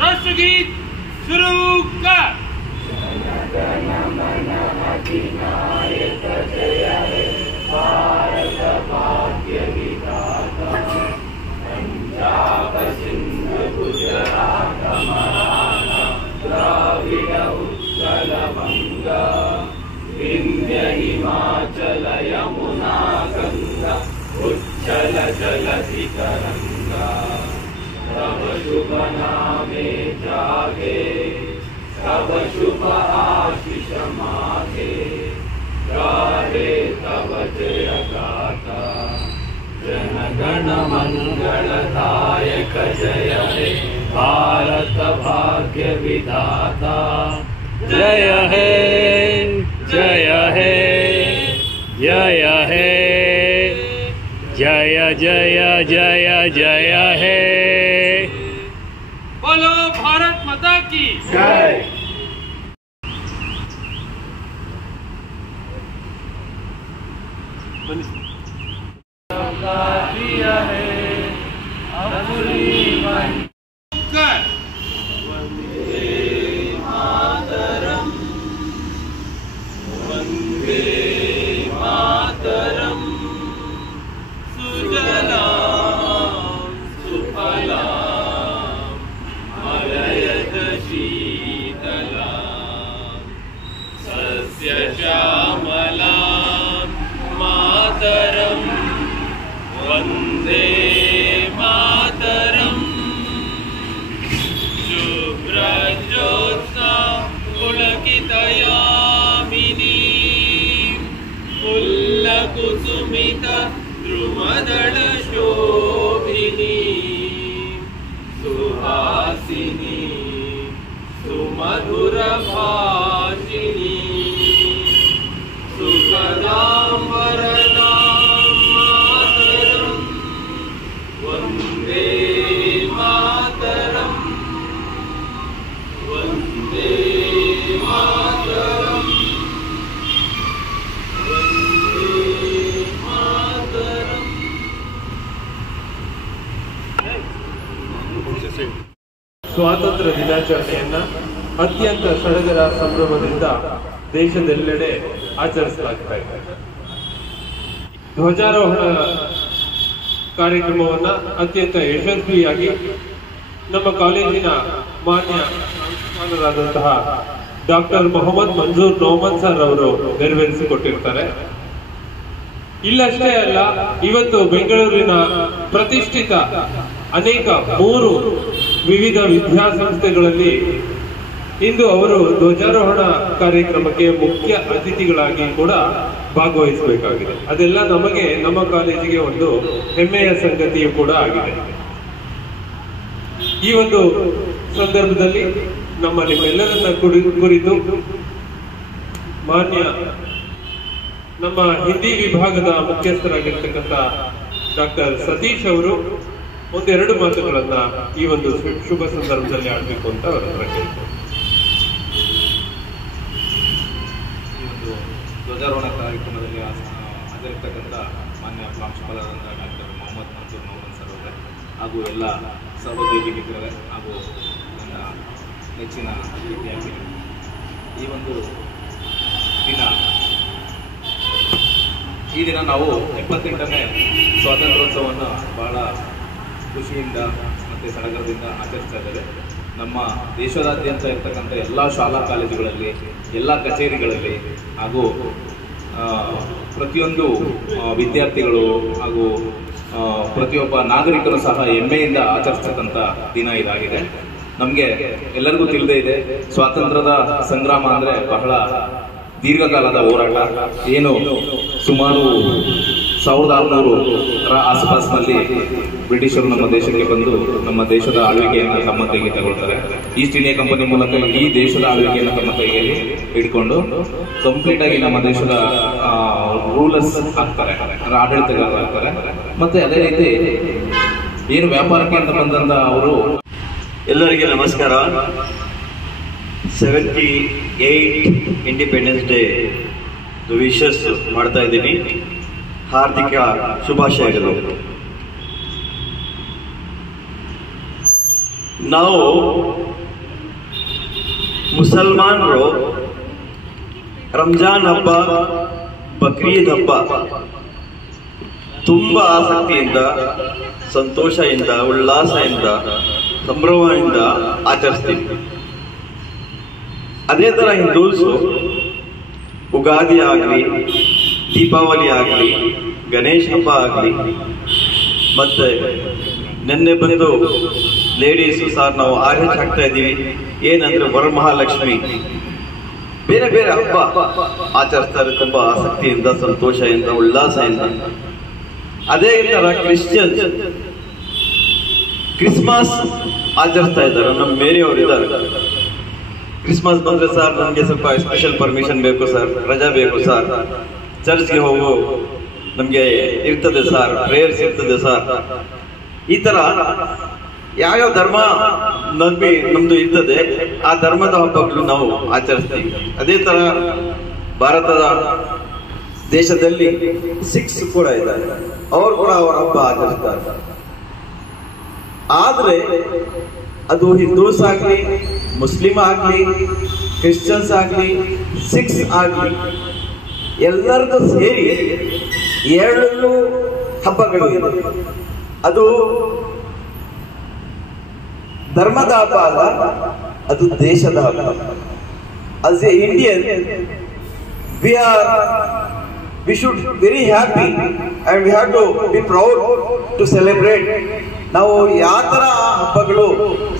राष्ट्रगीत शुरू कर। भारत भाग्य विधाता पंजाब सिंध गुजरात मराठा द्राविड उत्कल बंगा विंध्य हिमाचल यमुना गंगा उच्चल जलधि तरंगा तब शुभ नामे जागे तब शुभ आशीष मागे गाहे तब जय गाथा जन गण मंगलदायक जय हे भारत भाग्य विधाता जय हे जय हे जय हे जय जय जय जय हे। बोलो भारत माता की जय। वंदे मातरम शुभ्रज्योत्स्ना पुलकितयामिनी फुल्लकुसुमित द्रुमदल शोभिनी सुहासिनी सुमधुर भाषिणी सुखदां वरदां मातरं वन्दे मातरं वन्दे मातरं वन्दे मातरं। ಸ್ವಾತಂತ್ರ್ಯ ದಿನಾಚರಣೆಯನ್ನ ಅತ್ಯಂತ ಸಡಗರ ಸಂಭ್ರಮದಿಂದ ದೇಶದೆಲ್ಲೆಡೆ ಆಚರಿಸಲಾಗ್ತಾ ಇದೆ. ಧ್ವಜಾರೋಹಣ ಕಾರ್ಯಕ್ರಮವನ್ನ ಅತ್ಯಂತ ಯಶಸ್ವಿಯಾಗಿ ನಮ್ಮ ಕಾಲೇಜಿನ ಮಾನ್ಯ ಸಂಸ್ಥಾನರಾದಂತಹ ಡಾಕ್ಟರ್ ಮೊಹಮ್ಮದ್ ಮಂಜೂರ್ ನೋಮನ್ ಸರ್ ಅವರು ನೆರವೇರಿಸಿಕೊಟ್ಟಿರ್ತಾರೆ. ಇಲ್ಲಷ್ಟೇ ಅಲ್ಲ, ಇವತ್ತು ಬೆಂಗಳೂರಿನ ಪ್ರತಿಷ್ಠಿತ ಅನೇಕ 3 ವಿವಿಧ ವಿದ್ಯಾಸಂಸ್ಥೆಗಳಲ್ಲಿ ಇಂದು ಅವರು ಧ್ವಜಾರೋಹಣ ಕಾರ್ಯಕ್ರಮಕ್ಕೆ ಮುಖ್ಯ ಅತಿಥಿಗಳಾಗಿ ಕೂಡ ಭಾಗವಹಿಸಬೇಕಾಗಿದೆ. ಅದೆಲ್ಲ ನಮಗೆ, ನಮ್ಮ ಕಾಲೇಜಿಗೆ ಒಂದು ಹೆಮ್ಮೆಯ ಸಂಗತಿಯೂ ಕೂಡ ಆಗಿದೆ. ಈ ಒಂದು ಸಂದರ್ಭದಲ್ಲಿ ನಿಮ್ಮೆಲ್ಲರನ್ನ ಕುರಿತು ಮಾನ್ಯ ನಮ್ಮ ಹಿಂದಿ ವಿಭಾಗದ ಮುಖ್ಯಸ್ಥರಾಗಿರ್ತಕ್ಕಂಥ ಡಾಕ್ಟರ್ ಸತೀಶ್ ಅವರು ಒಂದೆರಡು ಮಾತುಗಳನ್ನ ಈ ಒಂದು ಶುಭ ಸಂದರ್ಭದಲ್ಲಿ ಆಡಬೇಕು ಅಂತ ಅವರ ಹತ್ರ ಕೇಳ್ತಾರೆ. ಈ ಒಂದು ಧ್ವಜಾರೋಹಣ ಕಾರ್ಯಕ್ರಮದಲ್ಲಿ ಹಾಜರಿರ್ತಕ್ಕಂಥ ಮಾನ್ಯ ಪ್ರಾಂಶುಪಾಲರಾದ ಡಾಕ್ಟರ್ ಮೊಹಮ್ಮದ್ ಮಂಜೂರ್ ನೋಮನ್ ಸರ್ ಅವರೇ, ಹಾಗೂ ಎಲ್ಲ ಸಹೋದ್ಯೋಗಿ ಮಿತ್ರರೇ, ಹಾಗೂ ನನ್ನ ನೆಚ್ಚಿನ ವಿದ್ಯಾರ್ಥಿಗಳು, ಈ ಒಂದು ದಿನ ನಾವು 78ನೇ ಸ್ವಾತಂತ್ರ್ಯೋತ್ಸವವನ್ನು ಬಹಳ ಖುಷಿಯಿಂದ ಮತ್ತು ಸಡಗರದಿಂದ ಆಚರಿಸ್ತಾ ಇದ್ದೇವೆ. ನಮ್ಮ ದೇಶದಾದ್ಯಂತ ಇರ್ತಕ್ಕಂಥ ಎಲ್ಲ ಶಾಲಾ ಕಾಲೇಜುಗಳಲ್ಲಿ, ಎಲ್ಲ ಕಚೇರಿಗಳಲ್ಲಿ ಹಾಗೂ ಪ್ರತಿಯೊಂದು ವಿದ್ಯಾರ್ಥಿಗಳು ಹಾಗೂ ಪ್ರತಿಯೊಬ್ಬ ನಾಗರಿಕರು ಸಹ ಹೆಮ್ಮೆಯಿಂದ ಆಚರಿಸ್ತಕ್ಕಂಥ ದಿನ ಇದಾಗಿದೆ. ನಮಗೆ ಎಲ್ಲರಿಗೂ ತಿಳಿದೇ ಇದೆ, ಸ್ವಾತಂತ್ರ್ಯದ ಸಂಗ್ರಾಮ ಅಂದರೆ ಬಹಳ ದೀರ್ಘಕಾಲದ ಹೋರಾಟ. ಏನು ಸುಮಾರು 1600 ಆಸುಪಾಸಿನಲ್ಲಿ ಬ್ರಿಟಿಷರು ನಮ್ಮ ದೇಶಕ್ಕೆ ಬಂದು ನಮ್ಮ ದೇಶದ ಆಳ್ವಿಕೆಯನ್ನು ತಮ್ಮ ಕೈಗೆ ತಗೊಳ್ತಾರೆ. ಈಸ್ಟ್ ಇಂಡಿಯಾ ಕಂಪನಿ ಮೂಲಕ ಈ ದೇಶದ ಆಳ್ವಿಕೆಯನ್ನು ತಮ್ಮ ಕೈಯಲ್ಲಿ ಇಟ್ಕೊಂಡು ಕಂಪ್ಲೀಟ್ ಆಗಿ ನಮ್ಮ ದೇಶದ ರೂಲರ್ಸ್ ಆಗ್ತಾರೆ, ಆಡಳಿತಗಾರರು ಆಗ್ತಾರೆ. ಮತ್ತೆ ಅದೇ ರೀತಿ ಏನು ವ್ಯಾಪಾರಕ್ಕೆ ಅಂತ ಬಂದಂತ ಅವರು. ಎಲ್ಲರಿಗೆ ನಮಸ್ಕಾರ. 78 ಇಂಡಿಪೆಂಡೆನ್ಸ್ ಡೇ ವಿಶಸ್ ಮಾಡ್ತಾ ಇದ್ದೀನಿ. ಹಾರ್ದಿಕ ಶುಭಾಶಯಗಳು. ನಾವು ಮುಸಲ್ಮಾನರು ರಂಜಾನ್ ಹಬ್ಬ, ಬಕ್ರೀದ್ ಹಬ್ಬ ತುಂಬಾ ಆಸಕ್ತಿಯಿಂದ, ಸಂತೋಷದಿಂದ, ಉಲ್ಲಾಸದಿಂದ, ಸಂಭ್ರಮದಿಂದ ಆಚರಿಸ್ತೀವಿ. ಅದೇ ತರ ಹಿಂದೂಸು ಉಗಾದಿ ಆಗಲಿ, ದೀಪಾವಳಿ ಆಗಲಿ, ಗಣೇಶ ಹಬ್ಬ ಆಗಲಿ, ಮತ್ತೆ ನಿನ್ನೆ ಬಂದು ಲೇಡೀಸು ಸರ್ ನಾವು RH ಹಾಕ್ತಾ ಇದ್ದೀವಿ. ಏನಂದ್ರೆ ವರಮಹಾಲಕ್ಷ್ಮಿ, ಬೇರೆ ಬೇರೆ ಹಬ್ಬ ಆಚರಿಸ್ತಾರೆ ತುಂಬಾ ಆಸಕ್ತಿಯಿಂದ, ಸಂತೋಷದಿಂದ, ಉಲ್ಲಾಸದಿಂದ. ಅದೇ ತರ ಕ್ರಿಸ್ಮಸ್ ಆಚರಿಸ್ತಾ ಇದ್ದಾರೆ. ನಮ್ಮ ಮೇರಿಯವರು ಇದ್ದಾರೆ. ಕ್ರಿಸ್ಮಸ್ ಬಂದ್ರೆ ಸರ್ ನಮಗೆ ಸ್ವಲ್ಪ ಸ್ಪೆಷಲ್ ಪರ್ಮಿಷನ್ ಬೇಕು ಸರ್, ರಜಾ ಬೇಕು ಸರ್, ಚರ್ಚ್ಗೆ ಹೋಗು ನಮ್ಗೆ ಇರ್ತದೆ ಸರ್, ಪ್ರೇಯರ್ಸ್ ಇರ್ತದೆ ಸರ್. ಈ ತರ ಯಾವ್ಯಾವ ಧರ್ಮ ನಮ್ದು ಇರ್ತದೆ, ಆ ಧರ್ಮದ ಹಬ್ಬಗಳು ನಾವು ಆಚರಿಸ್ತೀವಿ. ಅದೇ ತರ ಭಾರತದ ದೇಶದಲ್ಲಿ ಸಿಖ್ಸ್ ಕೂಡ ಇದ್ದಾರೆ, ಅವರು ಕೂಡ ಅವರ ಹಬ್ಬ ಆಚರಿಸ್ತಾರೆ. ಆದ್ರೆ ಅದು ಹಿಂದೂಸ್ ಆಗ್ಲಿ, ಮುಸ್ಲಿಂ ಆಗ್ಲಿ, ಕ್ರಿಶ್ಚಿಯನ್ಸ್ ಆಗ್ಲಿ, ಸಿಖ್ಸ್ ಆಗ್ಲಿ, ಎಲ್ಲರದ್ದು ಸೇರಿ 2 ಹಬ್ಬಗಳು ಇದೆ. ಅದು ಧರ್ಮದ ಹಬ್ಬ ಅಲ್ಲ, ಅದು ದೇಶದ ಹಬ್ಬ. As A Indian we should very happy and we have to be proud to celebrate. ನಾವು ಯಾವ ತರ ಹಬ್ಬಗಳು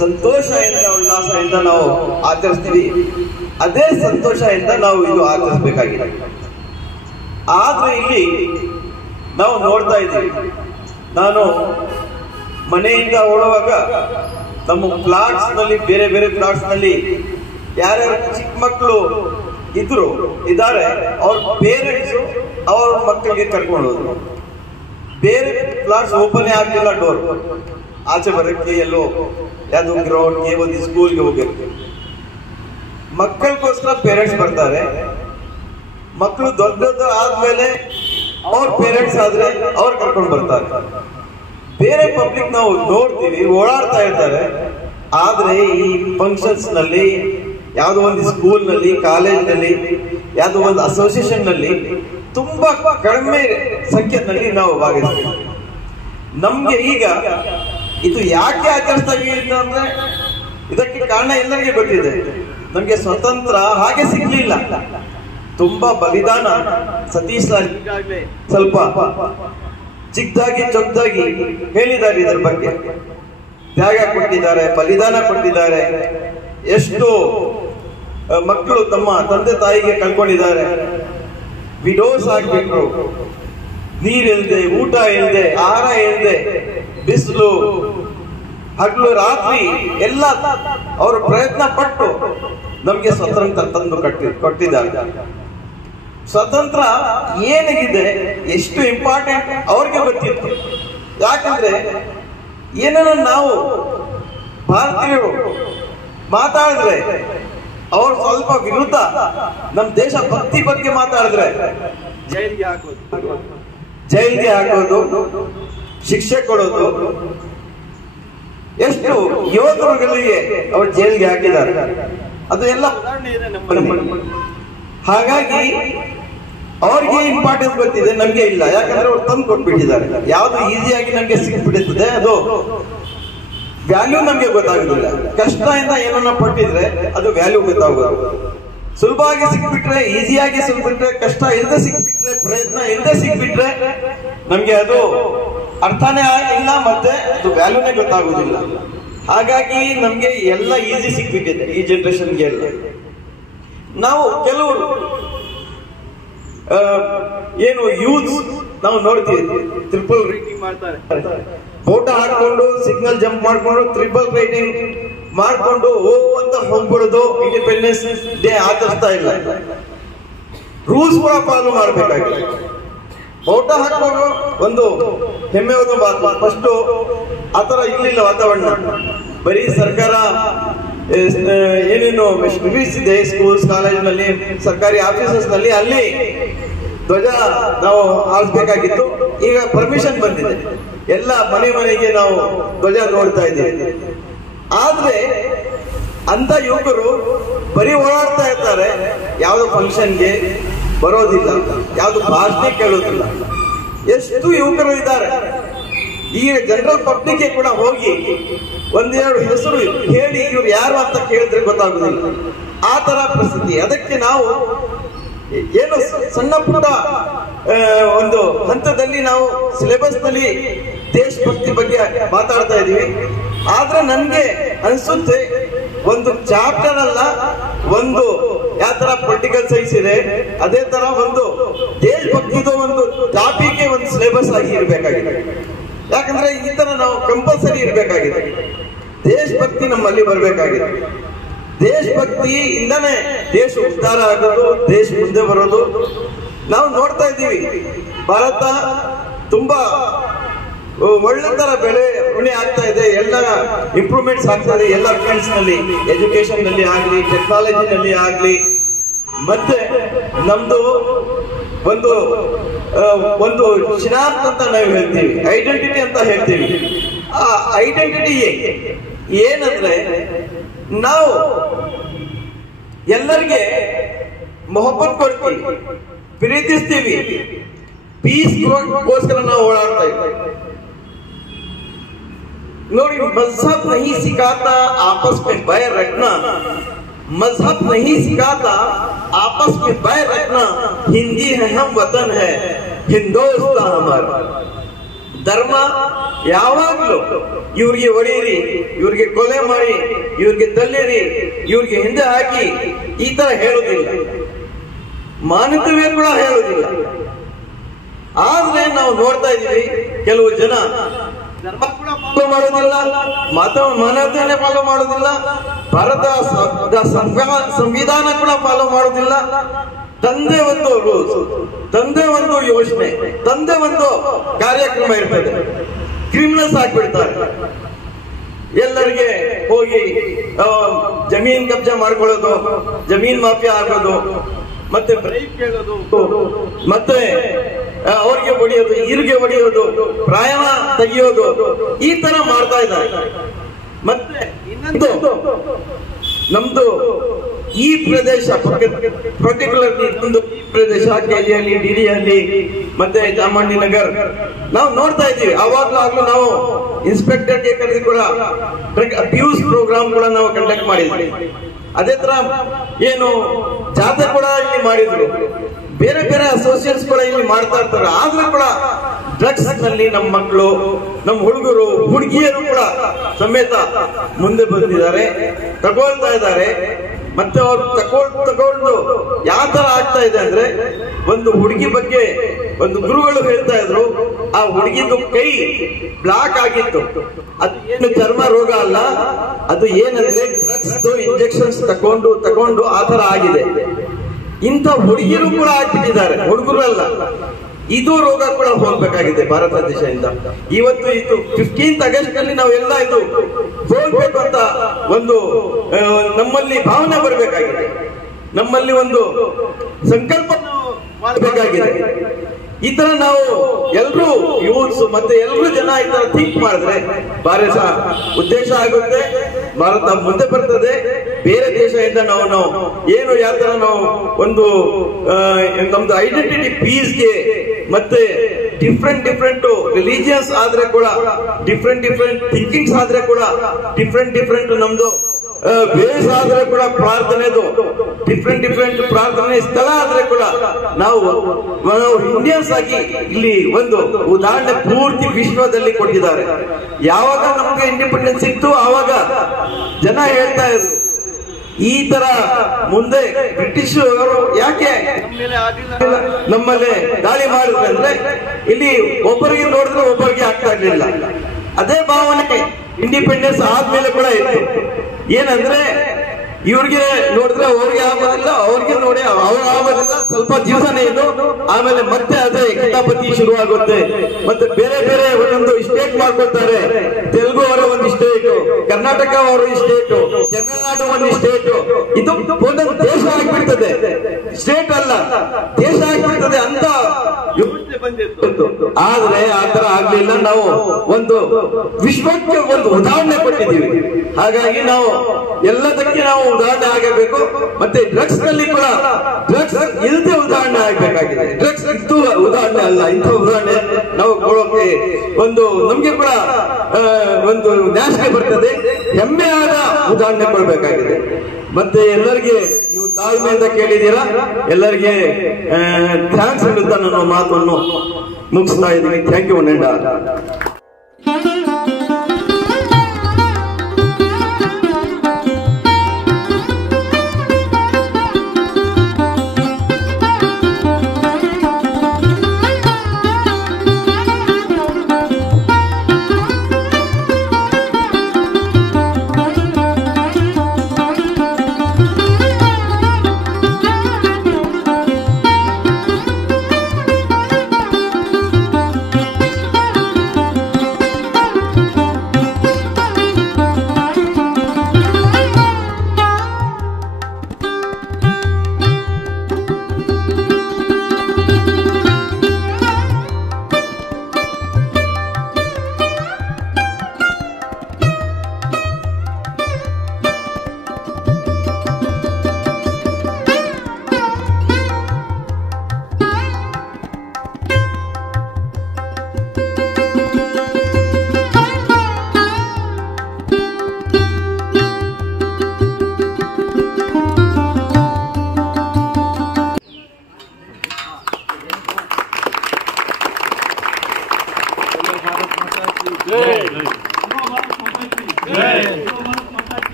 ಸಂತೋಷದಿಂದ, ಉಲ್ಲಾಸದಿಂದ ನಾವು ಆಚರಿಸ್ತೀವಿ, ಅದೇ ಸಂತೋಷದಿಂದ ನಾವು ಇದು ಆಚರಿಸಬೇಕಾಗಿದೆ. ಆದ್ರೆ ಇಲ್ಲಿ ನಾವು ನೋಡ್ತಾ ಇದ್ದೀವಿ, ನಾನು ಮನೆಯಿಂದ ಓಡುವಾಗ ನಮ್ಮ ಫ್ಲಾಟ್ಸ್ ನಲ್ಲಿ, ಬೇರೆ ಬೇರೆ ಫ್ಲಾಟ್ಸ್ ನಲ್ಲಿ ಯಾರ್ಯಾರು ಚಿಕ್ಕ ಮಕ್ಕಳು ಇದ್ದಾರೆ, ಅವ್ರ ಪೇರೆಂಟ್ಸ್ ಅವ್ರ ಮಕ್ಕಳಿಗೆ ಕರ್ಕೊಂಡು ಹೋದ್ರು. ಬೇರೆ ಫ್ಲಾಟ್ಸ್ ಓಪನ್ ಆಗ್ಲಿಲ್ಲ, ಡೋರ್ ಆಚೆ ಬರಕ್ಕೆ, ಎಲ್ಲೋ ಯಾವ್ದು ಗ್ರೌಂಡ್ಗೆ, ಒಂದು ಸ್ಕೂಲ್ಗೆ ಹೋಗಿರ್ತೀವಿ. ಮಕ್ಕಳಿಗೋಸ್ಕರ ಪೇರೆಂಟ್ಸ್ ಬರ್ತಾರೆ. ಮಕ್ಕಳು ದೊಡ್ಡದು ಆದ್ಮೇಲೆ ಅವ್ರ ಪೇರೆಂಟ್ಸ್ ಆದ್ರೆ ಅವ್ರು ಕರ್ಕೊಂಡು ಬರ್ತಾರೆ. ಬೇರೆ ಪಬ್ಲಿಕ್ ನಾವು ನೋಡ್ತೀವಿ, ಓಡಾಡ್ತಾ ಇರ್ತಾರೆ. ಆದ್ರೆ ಈ ಫಂಕ್ಷನ್ಸ್ ನಲ್ಲಿ, ಯಾವುದೋ ಒಂದು ಸ್ಕೂಲ್ ನಲ್ಲಿ, ಕಾಲೇಜ್ ನಲ್ಲಿ, ಯಾವುದೋ ಒಂದು ಅಸೋಸಿಯೇಷನ್ ನಲ್ಲಿ ತುಂಬಾ ಕಡಿಮೆ ಸಂಖ್ಯೆಯಲ್ಲಿ ನಾವು ಭಾಗವಹಿಸ್ತೀವಿ. ನಮ್ಗೆ ಈಗ ಇದು ಯಾಕೆ ಆಚರಿಸ್ತಾ ಇದ್ದೀವಿ ಅಂದ್ರೆ, ಇದಕ್ಕೆ ಕಾರಣ ಎಲ್ಲರಿಗೆ ಗೊತ್ತಿದೆ. ನಮ್ಗೆ ಸ್ವತಂತ್ರ ಹಾಗೆ ಸಿಗ್ಲಿಲ್ಲ, ತುಂಬಾ ಬಲಿದಾನ. ಸತೀಶ್ ಸ್ವಲ್ಪ ಚಿಕ್ಕದಾಗಿ ಚೊಕ್ಕದಾಗಿ ಹೇಳಿದ್ದಾರೆ ಇದರ ಬಗ್ಗೆ. ತ್ಯಾಗ ಕೊಟ್ಟಿದ್ದಾರೆ, ಬಲಿದಾನ ಕೊಟ್ಟಿದ್ದಾರೆ. ಎಷ್ಟು ಮಕ್ಕಳು ತಮ್ಮ ತಂದೆ ತಾಯಿಗೆ ಕಳ್ಕೊಂಡಿದ್ದಾರೆ. ವಿಡೋಸ್ ಆಗ್ಬಿಟ್ರು, ನೀರಿಲ್ದೆ, ಊಟ ಇಲ್ಲದೆ, ಆಹಾರ ಇಲ್ಲದೆ, ಬಿಸಿಲು, ಹಗಲು ರಾತ್ರಿ ಎಲ್ಲ ಅವರು ಪ್ರಯತ್ನ ಪಟ್ಟು ನಮ್ಗೆ ಸ್ವತಂತ್ರ ತಂದು ಕೊಟ್ಟಿದ್ದಾರೆ. ಸ್ವತಂತ್ರ ಏನಿದೆ, ಎಷ್ಟು ಇಂಪಾರ್ಟೆಂಟ್ ಅವ್ರಿಗೆ ಗೊತ್ತಿತ್ತು. ಯಾಕಂದ್ರೆ ಏನನ್ನ ನಾವು ಭಾರತೀಯರು ಮಾತಾಡಿದ್ರೆ, ಅವ್ರು ಸ್ವಲ್ಪ ವಿರುದ್ಧ ನಮ್ಮ ದೇಶ ಭಕ್ತಿ ಬಗ್ಗೆ ಮಾತಾಡಿದ್ರೆ ಜೈಲ್ಗೆ ಹಾಕೋದು, ಶಿಕ್ಷೆ ಕೊಡೋದು. ಎಷ್ಟು ಯೋಧರುಗಳಿಗೆ ಅವರು ಜೈಲ್ಗೆ ಹಾಕಿದ್ದಾರೆ, ಅದು ಎಲ್ಲ ಹಾಗಾಗಿ ಅವ್ರಿಗೆ ಇಂಪಾರ್ಟೆನ್ಸ್ ಗೊತ್ತಿದೆ, ನಮ್ಗೆ ಇಲ್ಲ. ಯಾಕಂದ್ರೆ ಅವ್ರು ತಂದು ಕೊಟ್ಬಿಟ್ಟಿದ್ದಾರೆ. ಯಾವ್ದು ಈಸಿಯಾಗಿ ನಮ್ಗೆ ಸಿಕ್ಬಿಡುತ್ತದೆ ಅದು ವ್ಯಾಲ್ಯೂ ನಮ್ಗೆ ಗೊತ್ತಾಗುದಿಲ್ಲ. ಕಷ್ಟದಿಂದ ಏನನ್ನ ಪಟ್ಟಿದ್ರೆ ಅದು ವ್ಯಾಲ್ಯೂ ಗೊತ್ತಾಗೋದು. ಸುಲಭವಾಗಿ ಸಿಕ್ಬಿಟ್ರೆ, ಈಸಿಯಾಗಿ ಸಿಕ್ಬಿಟ್ರೆ, ಕಷ್ಟ ಇಲ್ಲದೆ ಸಿಕ್ಬಿಟ್ರೆ, ಪ್ರಯತ್ನ ಇಲ್ಲದೆ ಸಿಕ್ಬಿಟ್ರೆ ನಮ್ಗೆ ಅದು ಅರ್ಥನೇ ಇಲ್ಲ, ಮತ್ತೆ ಅದು ವ್ಯಾಲ್ಯೂನೇ ಗೊತ್ತಾಗುದಿಲ್ಲ. ಹಾಗಾಗಿ ನಮ್ಗೆ ಎಲ್ಲ ಈಸಿ ಸಿಕ್ಬಿಟ್ಟಿದೆ ಈ ಜನರೇಷನ್ಗೆ ಎಲ್ಲ. ನಾವು ಕೆಲವರು ಏನು ಯೂತ್ ನಾವು ನೋಡ್ತೀವಿ, ಟ್ರಿಪಲ್ ರೈಟಿಂಗ್ ಮಾಡ್ತಾರೆ, ಫೋಟೋ ಹಾಕೊಂಡು ಸಿಗ್ನಲ್ ಜಂಪ್ ಮಾಡ್ಕೊಂಡು ಟ್ರಿಪಲ್ ರೈಟಿಂಗ್ ಮಾಡ್ಕೊಂಡು ಅಂತ ಹೋಗ್ಬಿಡೋದು. ಇಂಡಿಪೆಂಡೆನ್ಸ್ ಡೇ ಆಚರಿಸ್ತಾ ಇಲ್ಲ. ರೂಲ್ಸ್ ಕೂಡ ಫಾಲೋ ಮಾಡ್ಬೇಕಾಗಿದೆ. ಫೋಟೋ ಹಾಕೊಂಡು ಒಂದು ಹೆಮ್ಮೆ ಫಸ್ಟ್ ಆತರ ಇರ್ಲಿಲ್ಲ ವಾತಾವರಣ. ಬರೀ ಸರ್ಕಾರ ಏನೇನು ಮಿಷನರೀಸ್ ಇದೆ ಸ್ಕೂಲ್ಸ್ ಕಾಲೇಜಿನಲ್ಲಿ ಸರ್ಕಾರಿ ಆಫೀಸಸ್ ನಲ್ಲಿ, ಅಲ್ಲಿ ಧ್ವಜ ನಾವು ಹಾರಿಸಬೇಕಾಗಿತ್ತು. ಈಗ ಪರ್ಮಿಷನ್ ಬಂದಿದೆ, ಎಲ್ಲ ಮನೆ ಮನೆಗೆ ನಾವು ಧ್ವಜ ನೋಡ್ತಾ ಇದ್ದೀವಿ. ಆದ್ರೆ ಅಂತ ಯುವಕರು ಬರೀ ಓಡಾಡ್ತಾ ಇರ್ತಾರೆ, ಯಾವ್ದು ಫಂಕ್ಷನ್ಗೆ ಬರೋದಿಲ್ಲ, ಯಾವ್ದು ಭಾಷಣ ಕೇಳೋದಿಲ್ಲ. ಎಷ್ಟು ಯುವಕರು ಇದ್ದಾರೆ. ಈಗ ಜನರಲ್ ಪಬ್ಲಿಕ್ ಕೂಡ ಹೋಗಿ ಒಂದೆರಡು ಹೆಸರು ಹೇಳಿ ಇವ್ರು ಯಾರು ಅಂತ ಕೇಳಿದ್ರೆ ಗೊತ್ತಾಗುದಿಲ್ಲ. ಆ ತರ ಪರಿಸ್ಥಿತಿ. ಅದಕ್ಕೆ ನಾವು ಏನು ಸಣ್ಣ ಪುಟ್ಟ ಒಂದು ಹಂತದಲ್ಲಿ ನಾವು ಸಿಲೆಬಸ್ ನಲ್ಲಿ ದೇಶಭಕ್ತಿ ಬಗ್ಗೆ ಮಾತಾಡ್ತಾ ಇದೀವಿ. ಆದ್ರೆ ನನ್ಗೆ ಅನ್ಸುತ್ತೆ ಒಂದು ಚಾಪ್ಟರ್ ಅಲ್ಲ, ಒಂದು ಯಾವ ತರ ಪೊಲಿಟಿಕಲ್ ಸೈನ್ಸ್ ಇದೆ ಅದೇ ತರ ಒಂದು ದೇಶಭಕ್ತಿದು ಒಂದು ಟಾಪಿಕ್ ಒಂದು ಸಿಲೆಬಸ್ ಆಗಿ ಇರ್ಬೇಕಾಗಿದೆ. ಯಾಕಂದ್ರೆ ಈ ತರ ನಾವು ಕಂಪಲ್ಸರಿ ಇರ್ಬೇಕಾಗಿದೆ. ದೇಶಭಕ್ತಿ ನಮ್ಮಲ್ಲಿ ಬರ್ಬೇಕಾಗಿದೆ. ದೇಶಭಕ್ತಿ ಇಂದನೇ ದೇಶ ಉದ್ಧಾರ ಆಗೋದು, ದೇಶ ಮುಂದೆ ಬರೋದು. ನಾವು ನೋಡ್ತಾ ಇದ್ದೀವಿ, ಭಾರತ ತುಂಬಾ ಒಳ್ಳೆ ತರ ಬೆಳವಣಿಗೆ ಆಗ್ತಾ ಇದೆ, ಎಲ್ಲ ಇಂಪ್ರೂವ್ಮೆಂಟ್ಸ್ ಆಗ್ತಾ ಇದೆ ಎಲ್ಲ ಫೀಲ್ಡ್ಸ್ ನಲ್ಲಿ, ಎಜುಕೇಶನ್ ನಲ್ಲಿ ಆಗ್ಲಿ, ಟೆಕ್ನಾಲಜಿನಲ್ಲಿ ಆಗ್ಲಿ. ಮತ್ತೆ ನಮ್ದು ಒಂದು ಒಂದು ಶಿನಾರ್ಥ ಅಂತ ನಾವು ಹೇಳ್ತೀವಿ, ಐಡೆಂಟಿಟಿ ಅಂತ ಹೇಳ್ತೀವಿ. ಆ ಐಡೆಂಟಿಟಿ ಏನಂದ್ರೆ ನಾವು ಎಲ್ಲರಿಗೆ ಮೊಹಬ್ಬತ್ ಕೊಡ್ತೀವಿ, ಪ್ರೀತಿಸ್ತೀವಿ, ಪೀಸ್ ಗೋಸ್ಕರ ನಾವು ಓಡಾಡ್ತಾ ಇದ್ದೀವಿ. ನೋಡಿ, मजहब नहीं सिखाता आपस में बैर रखना, मजहब नहीं सिखाता आपस में बैर रखना, हिंदी है हम वतन है हिंदुस्तान हमारा. ಧರ್ಮ ಯಾವಾಗ್ಲೂ ಇವ್ರಿಗೆ ಹೊಡೆಯಿರಿ, ಇವ್ರಿಗೆ ಕೊಲೆ ಮಾಡಿ, ಇವ್ರಿಗೆ ತಲ್ಲಿರಿ, ಇವ್ರಿಗೆ ಹಿಂದೆ ಹಾಕಿ ಈ ತರ ಹೇಳುದಿಲ್ಲ, ಮಾನವೀಯ ಕೂಡ ಹೇಳುದಿಲ್ಲ. ಆದ್ರೆ ನಾವು ನೋಡ್ತಾ ಇದೀವಿ ಕೆಲವು ಜನ ಧರ್ಮ ಕೂಡ ಫಾಲೋ ಮಾಡೋದಿಲ್ಲ, ಮಾನವತೆಯನ್ನೇ ಫಾಲೋ ಮಾಡೋದಿಲ್ಲ, ಭಾರತ ಸಂವಿಧಾನ ಕೂಡ ಫಾಲೋ ಮಾಡೋದಿಲ್ಲ. ತಂದೆ ಒಂದು ರೂಲ್ಸ್, ತಂದೆ ಒಂದು ಯೋಜನೆ, ತಂದೆ ಒಂದು ಕಾರ್ಯಕ್ರಮ ಇರ್ತದೆ, ಕ್ರಿಮಿನಲ್ಸ್ ಆಗ್ಬಿಡ್ತಾರೆ. ಎಲ್ಲರಿಗೆ ಹೋಗಿ ಜಮೀನ್ ಕಬ್ಜಾ ಮಾಡ್ಕೊಳ್ಳೋದು, ಜಮೀನ್ ಮಾಫಿಯಾ ಆಗೋದು, ಮತ್ತೆ ಬ್ರೈಬ್ ಕೇಳೋದು, ಮತ್ತೆ ಅವ್ರಿಗೆ ಹೊಡೆಯೋದು, ಇವ್ರಿಗೆ ಹೊಡೆಯೋದು, ಪ್ರಾಣ ತೆಗೆಯೋದು, ಈ ತರ ಮಾಡ್ತಾ ಇದ್ದಾರೆ. ಮತ್ತೆ ಇನ್ನೊಂದು ನಮ್ದು ಈ ಪ್ರದೇಶ, ಪರ್ಟಿಕ್ಯುಲರ್ಲಿ ಒಂದು ಈ ಪ್ರದೇಶ ಕೆಜಿಯಲ್ಲಿ, ಡಿಡಿಯಲ್ಲಿ, ಮತ್ತೆ ಚಾಮುಂಡಿನಗರ್ ನಾವು ನೋಡ್ತಾ ಇದ್ದೀವಿ. ಅವಾಗ್ಲೂ ನಾವು ಇನ್ಸ್ಪೆಕ್ಟರ್ಗೆ ಕರೆದು ಕೂಡ ಅಬ್ಯೂಸ್ ಪ್ರೋಗ್ರಾಮ್ ಕೂಡ ನಾವು ಕಂಡಕ್ಟ್ ಮಾಡಿದ್ವಿ. ಅದೇ ತರ ಏನು ಜಾತ್ರೆ ಕೂಡ ಇಲ್ಲಿ ಮಾಡಿದ್ರು, ಬೇರೆ ಬೇರೆ ಅಸೋಸಿಯೇಟ್ಸ್ ಕೂಡ ಇಲ್ಲಿ ಮಾಡ್ತಾ ಇರ್ತಾರೆ. ಆದ್ರೂ ಕೂಡ ಡ್ರಗ್ಸ್ ನಲ್ಲಿ ನಮ್ಮ ಮಕ್ಕಳು, ನಮ್ಮ ಹುಡುಗರು, ಹುಡುಗಿಯರು ಕೂಡ ಸಮೇತ ಮುಂದೆ ಬಂದಿದ್ದಾರೆ, ತಗೊಳ್ತಾ ಇದ್ದಾರೆ. ಮತ್ತೆ ಅವ್ರು ತಗೊಂಡು ಯಾವ ತರ ಆಗ್ತಾ ಇದೆ ಅಂದ್ರೆ, ಒಂದು ಹುಡುಗಿ ಬಗ್ಗೆ ಒಂದು ಗುರುಗಳು ಹೇಳ್ತಾ ಇದ್ರು, ಆ ಹುಡುಗಿದು ಕೈ ಬ್ಲಾಕ್ ಆಗಿತ್ತು. ಅದು ಏನು ಚರ್ಮ ರೋಗ ಅಲ್ಲ, ಅದು ಏನಂದ್ರೆ ಡ್ರಗ್ಸ್ ಇಂಜೆಕ್ಷನ್ಸ್ ತಗೊಂಡು ಆ ತರ ಆಗಿದೆ. ಇಂಥ ಹುಡುಗಿರು ಕೂಡ ಆಗ್ಬಿಟ್ಟಿದ್ದಾರೆ, ಹುಡುಗರು ಅಲ್ಲ. ಇದು ರೋಗ ಕೂಡ ಹೋಗ್ಬೇಕಾಗಿದೆ ಭಾರತ ದೇಶದಿಂದ. ಇವತ್ತು ಇದು 15th ಆಗಸ್ಟ್ ನಲ್ಲಿ ನಾವೆಲ್ಲ ಇದು ಹೋಗ್ಬೇಕು ಅಂತ ಒಂದು ನಮ್ಮಲ್ಲಿ ಭಾವನೆ ಬರಬೇಕಾಗಿದೆ, ನಮ್ಮಲ್ಲಿ ಒಂದು ಸಂಕಲ್ಪ ಮಾಡಬೇಕಾಗಿದೆ. ಈ ತರ ನಾವು ಎಲ್ಲರೂ ಯೂತ್ಸ್ ಮತ್ತೆ ಎಲ್ಲರೂ ಜನ ಈ ತರ ಥಿಂಕ್ ಮಾಡಿದ್ರೆ ಭಾರತ ಉದ್ದೇಶ ಆಗುತ್ತೆ, ಭಾರತ ಮುಂದೆ ಬರ್ತದೆ. ಬೇರೆ ದೇಶದಿಂದ ನಾವು ಏನು ಯಾವ ತರ ನಾವು ಒಂದು ನಮ್ದು ಐಡೆಂಟಿಟಿ ಪೀಸ್ಗೆ ಮತ್ತೆ ಡಿಫ್ರೆಂಟ್ ರಿಲಿಜಿಯನ್ಸ್ ಆದ್ರೆ ಕೂಡ, ಡಿಫ್ರೆಂಟ್ ಥಿಂಕಿಂಗ್ಸ್ ಆದ್ರೆ ಕೂಡ, ಡಿಫ್ರೆಂಟ್ ನಮ್ದು ಬೇಸ್ ಆದ್ರೆ ಕೂಡ, ಪ್ರಾರ್ಥನೆದು ಡಿಫ್ರೆಂಟ್ ಪ್ರಾರ್ಥನೆ ಸ್ಥಳ ಆದ್ರೆ ಕೂಡ ನಾವು ಇಂಡಿಯನ್ಸ್ ಆಗಿ ಇಲ್ಲಿ ಒಂದು ಉದಾಹರಣೆ ಪೂರ್ತಿ ವಿಶ್ವದಲ್ಲಿ ಕೊಟ್ಟಿದ್ದಾರೆ. ಯಾವಾಗ ನಮಗೆ ಇಂಡಿಪೆಂಡೆನ್ಸ್ ಸಿಕ್ತು ಆವಾಗ ಜನ ಹೇಳ್ತಾ ಇದ್ರು ಈ ತರ ಮುಂದೆ ಬ್ರಿಟಿಷ್ ಅವರು ಯಾಕೆ ನಮ್ಮಲ್ಲಿ ದಾಳಿ ಮಾಡಿದ್ರು ಅಂದ್ರೆ ಇಲ್ಲಿ ಒಬ್ಬರಿಗೆ ನೋಡಿದ್ರೆ ಒಬ್ಬರಿಗೆ ಆಗ್ತಾ ಇರ್ಲಿಲ್ಲ. ಅದೇ ಭಾವನೆ ಇಂಡಿಪೆಂಡೆನ್ಸ್ ಆದ್ಮೇಲೆ ಕೂಡ ಇತ್ತು. ಏನಂದ್ರೆ ಇವ್ರಿಗೆ ನೋಡಿದ್ರೆ ಅವ್ರಿಗೆ ಆಗೋದಿಲ್ಲ, ಅವ್ರಿಗೆ ನೋಡಿ ಅವ್ರು ಆಗೋದಿಲ್ಲ, ಸ್ವಲ್ಪ ದಿವಸನೇ ಇದು, ಆಮೇಲೆ ಮತ್ತೆ ಅದೇ ಕಿತಾಪತಿ ಶುರು ಆಗುತ್ತೆ. ಮತ್ತೆ ಬೇರೆ ಒಂದೊಂದು ಸ್ಟೇಟ್ ಮಾಡ್ಕೊಳ್ತಾರೆ. ತೆಲುಗು ಅವರ ಒಂದು ಸ್ಟೇಟ್, ಕರ್ನಾಟಕ ಅವರ ಸ್ಟೇಟ್, ತಮಿಳುನಾಡು ಒಂದು ಸ್ಟೇಟ್. ಇದು ಒಂದೊಂದು ದೇಶ ಆಗ್ಬಿಡ್ತದೆ, ಸ್ಟೇಟ್ ಅಲ್ಲ ದೇಶ ಆಗ್ಬಿಡ್ತದೆ ಅಂತ ಯೋಚನೆ ಬಂದಿತ್ತು. ಆದ್ರೆ ಆತರ ಆಗ್ಲಿಲ್ಲ. ನಾವು ಒಂದು ವಿಶ್ವಕ್ಕೆ ಒಂದು ಉದಾಹರಣೆ ಕೊಟ್ಟಿದ್ದೀವಿ. ಹಾಗಾಗಿ ನಾವು ಎಲ್ಲದಕ್ಕೆ ನಾವು ಉದಾಹರಣೆ ಆಗಬೇಕು. ಮತ್ತೆ ಡ್ರಗ್ಸ್ ನಲ್ಲಿ ಕೂಡ ಡ್ರಗ್ಸ್ ಇಲ್ಲದೆ ಉದಾಹರಣೆ ಆಗಬೇಕಾಗಿದೆ. ಡ್ರಗ್ಸ್ ಇದ್ದು ಉದಾಹರಣೆ ಅಲ್ಲ, ಇಂಥ ಉದಾಹರಣೆ ನಾವು ಕೊಡೋಕೆ ಒಂದು ನಮ್ಗೆ ಕೂಡ ಒಂದು ನ್ಯಾಷನಲ್ ಬರ್ತದೆ, ಹೆಮ್ಮೆಯಾದ ಉದಾಹರಣೆ ಕೊಡಬೇಕಾಗಿದೆ. ಮತ್ತೆ ಎಲ್ಲರಿಗೆ ನೀವು ತಾಳ್ಮೆಯಿಂದ ಕೇಳಿದ್ದೀರಾ, ಎಲ್ಲರಿಗೆ ಥ್ಯಾಂಕ್ಸ್ ಹೇಳುತ್ತಾ ನನ್ನ ಮಾತನ್ನು ಮುಗಿಸ್ತಾ ಇದ್ದೀನಿ. ಥ್ಯಾಂಕ್ ಯು ನೆಂಡ.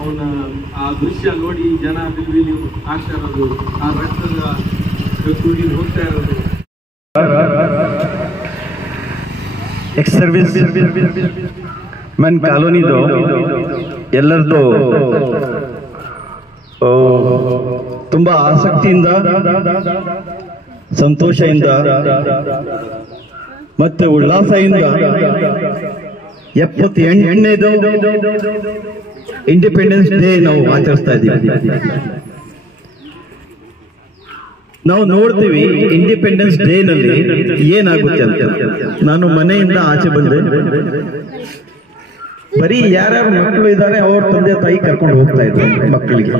ಅವನ ಆ ದೃಶ್ಯ ನೋಡಿ ಜನ ಬಿಲ್ಲಿ ಆಗ್ತಾ ಇರೋದು, ಆ ರಕ್ತದ ಕುಡಿ ಹೋಗ್ತಾ ಇರೋದು. ಎಕ್ಸ್ ಸರ್ವಿಸ್ ಮೆನ್ ಕಾಲೋನಿದು ಎಲ್ಲರದು ತುಂಬಾ ಆಸಕ್ತಿಯಿಂದ, ಸಂತೋಷದಿಂದ ಮತ್ತೆ ಉಲ್ಲಾಸದಿಂದ 78ನೇದು ಇಂಡಿಪೆಂಡೆನ್ಸ್ ಡೇ ನಾವು ಆಚರಿಸ್ತಾ ಇದ್ದೀವಿ. ನಾವು ನೋಡ್ತೀವಿ ಇಂಡಿಪೆಂಡೆನ್ಸ್ ಡೇ ನಲ್ಲಿ ಏನಾಗುತ್ತೆ ಅಂತ. ನಾನು ಮನೆಯಿಂದ ಆಚೆ ಬಂದೆ, ಬರೀ ಯಾರ್ಯಾರು ಮಕ್ಕಳು ಇದ್ದಾರೆ ಅವ್ರ ತಂದೆ ತಾಯಿ ಕರ್ಕೊಂಡು ಹೋಗ್ತಾ ಇದ್ದಾರೆ ಮಕ್ಕಳಿಗೆ.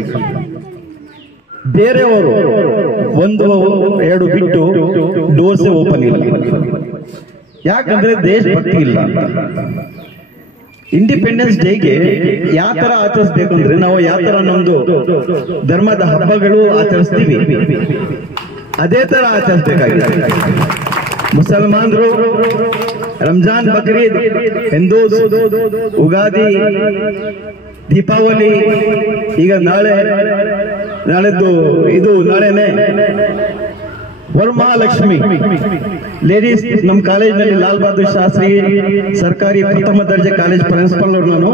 ಬೇರೆಯವರು 1-2 ಬಿಟ್ಟು ಡೋರ್ಸೇ ಓಪನ್ ಇಲ್ಲ. ಯಾಕಂದ್ರೆ ದೇಶಭಕ್ತಿ ಇಲ್ಲ. ಇಂಡಿಪೆಂಡೆನ್ಸ್ ಡೇಗೆ ಯಾವ ತರ ಆಚರಿಸ್ಬೇಕು ಅಂದ್ರೆ ನಾವು ಯಾವ ತರ ನಮ್ದು ಧರ್ಮದ ಹಬ್ಬಗಳು ಆಚರಿಸ್ತೀವಿ ಅದೇ ತರ ಆಚರಿಸ್ಬೇಕಾಗಿದೆ. ಮುಸಲ್ಮಾನರು ರಂಜಾನ್, ಬಕ್ರೀದ್, ಹಿಂದೂಸ್ ಉಗಾದಿ, ದೀಪಾವಳಿ, ಈಗ ನಾಳೆದ್ದು ಇದು ನಾಳೆನೆ ವರಮಹಾಲಕ್ಷ್ಮಿ. ಲೇಡೀಸ್ ನಮ್ಮ ಕಾಲೇಜಿನಲ್ಲಿ ಲಾಲ್ ಬಹದ್ದೂರ್ ಶಾಸ್ತ್ರಿ ಸರ್ಕಾರಿ ಪ್ರಥಮ ದರ್ಜೆ ಕಾಲೇಜ್ ಪ್ರಿನ್ಸಿಪಲ್ ಅವರು ನಾನು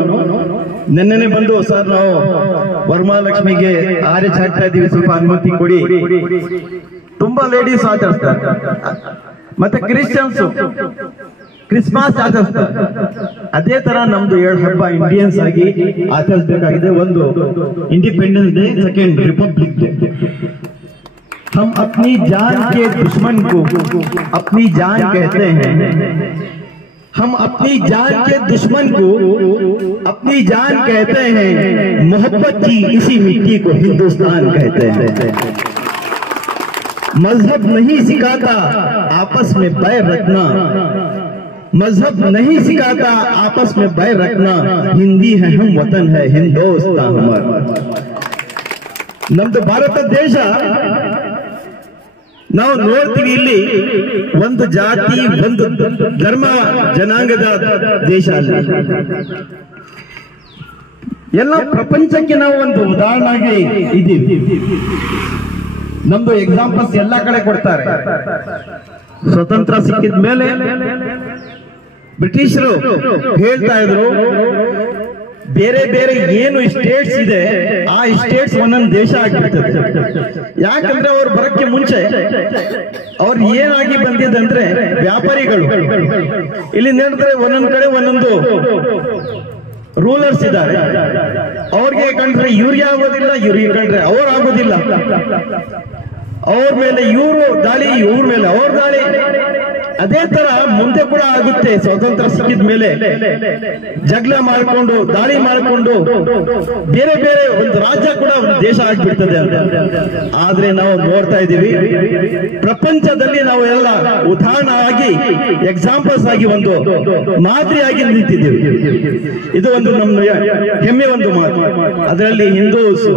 ನಿನ್ನೆ ಬಂದು, ಸರ್ ನಾವು ವರಮಹಾಲಕ್ಷ್ಮಿಗೆ ಆರೆ ಚಾಡ್ತಾ ಇದ್ದೀವಿ, ಸ್ವಲ್ಪ ಅನುಮತಿ ಕೊಡಿ. ತುಂಬಾ ಲೇಡೀಸ್ ಆಚರಿಸ್ತಾರೆ. ಮತ್ತೆ ಕ್ರಿಶ್ಚಿಯನ್ಸ್ ಕ್ರಿಸ್ಮಸ್ ಆಚರಿಸ್ತಾರೆ. ಅದೇ ತರ ನಮ್ದು 2 ಹಬ್ಬ ಇಂಡಿಯನ್ಸ್ ಆಗಿ ಆಚರಿಸಬೇಕಾಗಿದೆ. ಒಂದು independence day, second Republic day. हम अपनी जान के दुश्मन को अपनी जान कहते हैं. हम अपनी जान के दुश्मन को अपनी जान कहते हैं. मोहब्बत की इसी मिट्टी को हिंदुस्तान कहते हैं. मजहब नहीं सिखाता आपस में बैर रखना. मजहब नहीं सिखाता आपस में बैर रखना. हिंदी है हम वतन है हिंदुस्तान हमारा. ನಮ್ದು ಭಾರತ ದೇಶ ನಾವು ನೋಡ್ತೀವಿ, ಇಲ್ಲಿ ಒಂದು ಜಾತಿ ಒಂದು ಧರ್ಮ ಜನಾಂಗದ ದೇಶ ಅಲ್ಲ. ಎಲ್ಲ ಪ್ರಪಂಚಕ್ಕೆ ನಾವು ಒಂದು ಉದಾಹರಣೆಯಾಗಿ ಇದ್ದೀವಿ. ನಮ್ದು ಎಕ್ಸಾಂಪಲ್ಸ್ ಎಲ್ಲ ಕಡೆ ಕೊಡ್ತಾರೆ. ಸ್ವತಂತ್ರ ಸಿಕ್ಕಿದ ಮೇಲೆ ಬ್ರಿಟಿಷರು ಹೇಳ್ತಾ ಇದ್ರು, ಬೇರೆ ಬೇರೆ ಏನು ಸ್ಟೇಟ್ಸ್ ಇದೆ ಆ ಸ್ಟೇಟ್ಸ್ ಒಂದೊಂದು ದೇಶ ಆಗಿರ್ತದೆ. ಯಾಕಂದ್ರೆ ಅವ್ರು ಬರಕ್ಕೆ ಮುಂಚೆ ಅವ್ರು ಏನಾಗಿ ಬಂದಿದ್ದಂದ್ರೆ ವ್ಯಾಪಾರಿಗಳು. ಇಲ್ಲಿ ನೋಡಿದ್ರೆ ಒಂದೊಂದು ಕಡೆ ಒಂದೊಂದು ರೂಲರ್ಸ್ ಇದ್ದಾರೆ. ಅವ್ರಿಗೆ ಕಂಡ್ರೆ ಇವ್ರಿಗೆ ಆಗೋದಿಲ್ಲ, ಇವ್ರಿಗೆ ಕಂಡ್ರೆ ಅವ್ರು ಆಗೋದಿಲ್ಲ. ಅವ್ರ ಮೇಲೆ ಇವರು ದಾಳಿ, ಇವ್ರ ಮೇಲೆ ಅವ್ರ ದಾಳಿ. ಅದೇ ತರ ಮುಂದೆ ಕೂಡ ಆಗುತ್ತೆ. ಸ್ವತಂತ್ರ ಸಿಕ್ಕಿದ ಮೇಲೆ ಜಗಳ ಮಾಡಿಕೊಂಡು ದಾಳಿ ಮಾಡಿಕೊಂಡು ಬೇರೆ ಬೇರೆ ಒಂದು ರಾಜ್ಯ ಕೂಡ ಒಂದು ದೇಶ ಆಗ್ಬಿಡ್ತದೆ ಅಂತ. ಆದ್ರೆ ನಾವು ನೋಡ್ತಾ ಇದ್ದೀವಿ, ಪ್ರಪಂಚದಲ್ಲಿ ನಾವು ಎಲ್ಲ ಉದಾಹರಣೆ ಆಗಿ ಎಕ್ಸಾಂಪಲ್ಸ್ ಆಗಿ ಒಂದು ಮಾದರಿಯಾಗಿ ನಿಂತಿದ್ದೀವಿ. ಇದು ಒಂದು ನಮ್ಮ ಹೆಮ್ಮೆ ಒಂದು ಮಾತು. ಅದರಲ್ಲಿ ಹಿಂದೂಸ್,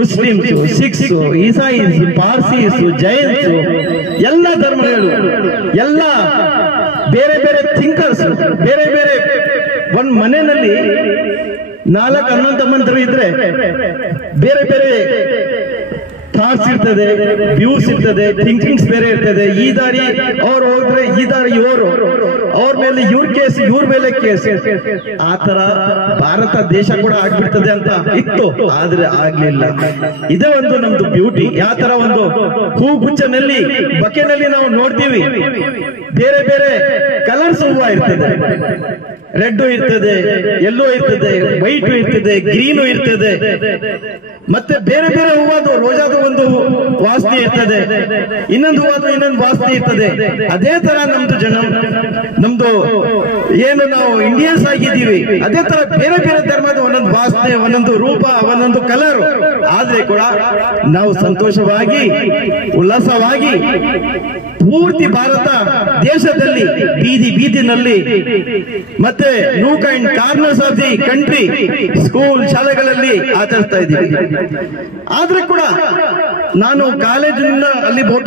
ಮುಸ್ಲಿಮ್ಸ್, ಸಿಖ್ಸ್, ಈಸಾಯಿಸ್, ಪಾರ್ಸೀಸ್, ಜೈನ್ಸ್, ಎಲ್ಲ ಧರ್ಮಗಳು, ಎಲ್ಲ ಬೇರೆ ಬೇರೆ ಥಿಂಕರ್ಸ್, ಬೇರೆ ಬೇರೆ ಒಂದ್ ಮನೆಯಲ್ಲಿ 4 ಅಣ್ಣ ತಮ್ಮಂದಿರು ಇದ್ರೆ ಬೇರೆ ಬೇರೆ ಥಾಟ್ಸ್ ಇರ್ತದೆ, ವ್ಯೂಸ್ ಇರ್ತದೆ, ಥಿಂಕಿಂಗ್ಸ್ ಬೇರೆ ಇರ್ತದೆ. ಈ ದಾರಿ ಅವ್ರು ಹೋದ್ರೆ ಈ ದಾರಿ ಇವರು, ಅವ್ರ ಮೇಲೆ ಇವ್ರ ಕೇಸ್, ಇವ್ರ ಮೇಲೆ ಕೇಸ್. ಆ ತರ ಭಾರತ ದೇಶ ಕೂಡ ಆಗ್ಬಿಡ್ತದೆ ಅಂತ ಇತ್ತು, ಆದ್ರೆ ಆಗ್ಲಿಲ್ಲ. ಇದೇ ಒಂದು ನಮ್ದು ಬ್ಯೂಟಿ. ಯಾವ ತರ ಒಂದು ಹೂಗುಚ್ಛನಲ್ಲಿ ಬಕೆನಲ್ಲಿ ನಾವು ನೋಡ್ತೀವಿ, ಬೇರೆ ಬೇರೆ ಕಲರ್ಸ್ ಹೂವು ಇರ್ತದೆ. ರೆಡ್ ಇರ್ತದೆ, ಯೆಲ್ಲೋ ಇರ್ತದೆ, ವೈಟ್ ಇರ್ತದೆ, ಗ್ರೀನು ಇರ್ತದೆ, ಮತ್ತೆ ಬೇರೆ ಬೇರೆ ಹೂವಾದು ರೋಜಾದು ಒಂದು ವಾಸನೆ ಇರ್ತದೆ, ಇನ್ನೊಂದು ಹೂವಾದು ಇನ್ನೊಂದು ವಾಸನೆ ಇರ್ತದೆ. ಅದೇ ತರ ನಮ್ದು ಏನು ನಾವು ಇಂಡಿಯನ್ಸ್ ಆಗಿದ್ದೀವಿ, ಅದೇ ತರ ಬೇರೆ ಬೇರೆ ಧರ್ಮದ ಒಂದೊಂದು ವಾಸನೆ, ಒಂದೊಂದು ರೂಪ, ಒಂದೊಂದು ಕಲರ್. ಆದ್ರೆ ಕೂಡ ನಾವು ಸಂತೋಷವಾಗಿ ಉಲ್ಲಾಸವಾಗಿ ಪೂರ್ತಿ ಭಾರತ ದೇಶದಲ್ಲಿ ಬೀದಿ ಬೀದಿನಲ್ಲಿ ಮತ್ತೆ Nook and corners of the country, school ಶಾಲೆಗಳಲ್ಲಿ ಆಚರಿಸ್ತಾ ಇದ್ದೀವಿ. ಆದ್ರೆ ಕೂಡ ನಾನು ಕಾಲೇಜಿನಿಂದ ಅಲ್ಲಿ ಬೋಟ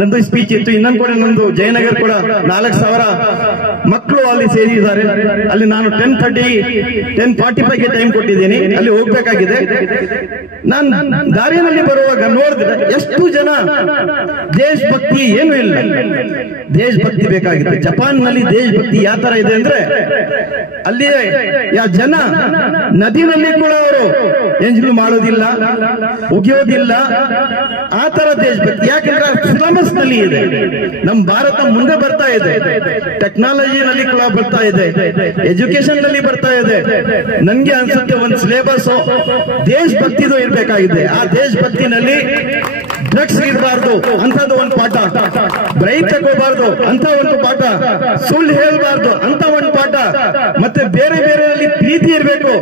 ನಂದು ಸ್ಪೀಚ್ ಇತ್ತು. ಇನ್ನೊಂದು ಕೂಡ ನಂದು ಜಯನಗರ್ ಕೂಡ 4,000 ಮಕ್ಕಳು ಅಲ್ಲಿ ಸೇರಿದ್ದಾರೆ. ಅಲ್ಲಿ ನಾನು 10:45ಗೆ ಟೈಮ್ ಕೊಟ್ಟಿದ್ದೀನಿ, ಅಲ್ಲಿ ಹೋಗ್ಬೇಕಾಗಿದೆ. ನಾನು ದಾರಿಯಲ್ಲಿ ಬರುವಾಗ ನೋಡಿದ್ರೆ ಎಷ್ಟು ಜನ ದೇಶಭಕ್ತಿ ಏನು ಇಲ್ಲ, ದೇಶಭಕ್ತಿ ಬೇಕಾಗಿದೆ. ಜಪಾನ್ ನಲ್ಲಿ ದೇಶಭಕ್ತಿ ಯಾವ ತರ ಇದೆ ಅಂದ್ರೆ, ಅಲ್ಲಿ ಜನ ನದಿನಲ್ಲಿ ಕೂಡ ಅವರು ಎಂಜಲು ಮಾಡೋದಿಲ್ಲ, ಉಗಿಯೋದಿಲ್ಲ. ಆ ತರ ದೇಶಭಕ್ತಿ. ಯಾಕಂದ್ರೆ ಸಿಲೆಬಸ್ ನಲ್ಲಿ ಇದೆ. ನಮ್ಮ ಭಾರತ ಮುಂದೆ ಬರ್ತಾ ಇದೆ, ಟೆಕ್ನಾಲಜಿನಲ್ಲಿ ಕೂಡ ಬರ್ತಾ ಇದೆ, ಎಜುಕೇಶನ್ ನಲ್ಲಿ ಬರ್ತಾ ಇದೆ. ನನ್ಗೆ ಅನ್ಸುತ್ತೆ ಒಂದು ಸಿಲೆಬಸ್ ದೇಶಭಕ್ತಿದು ಇರ್ಬೇಕಾಗಿದೆ. ಆ ದೇಶಭಕ್ತಿನಲ್ಲಿ ಡ್ರಗ್ಸ್ ಇರಬಾರ್ದು ಅಂತದ್ದು ಒಂದು ಪಾಠ, ಬ್ರೈಕ್ ತಗೋಬಾರ್ದು ಅಂತ ಒಂದು ಪಾಠ, ಸುಳ್ಳು ಹೇಳ್ಬಾರ್ದು ಅಂತ ಒಂದು ಪಾಠ, ಮತ್ತೆ ಬೇರೆ ಬೇರೆ ಪ್ರೀತಿ ಇರಬೇಕು.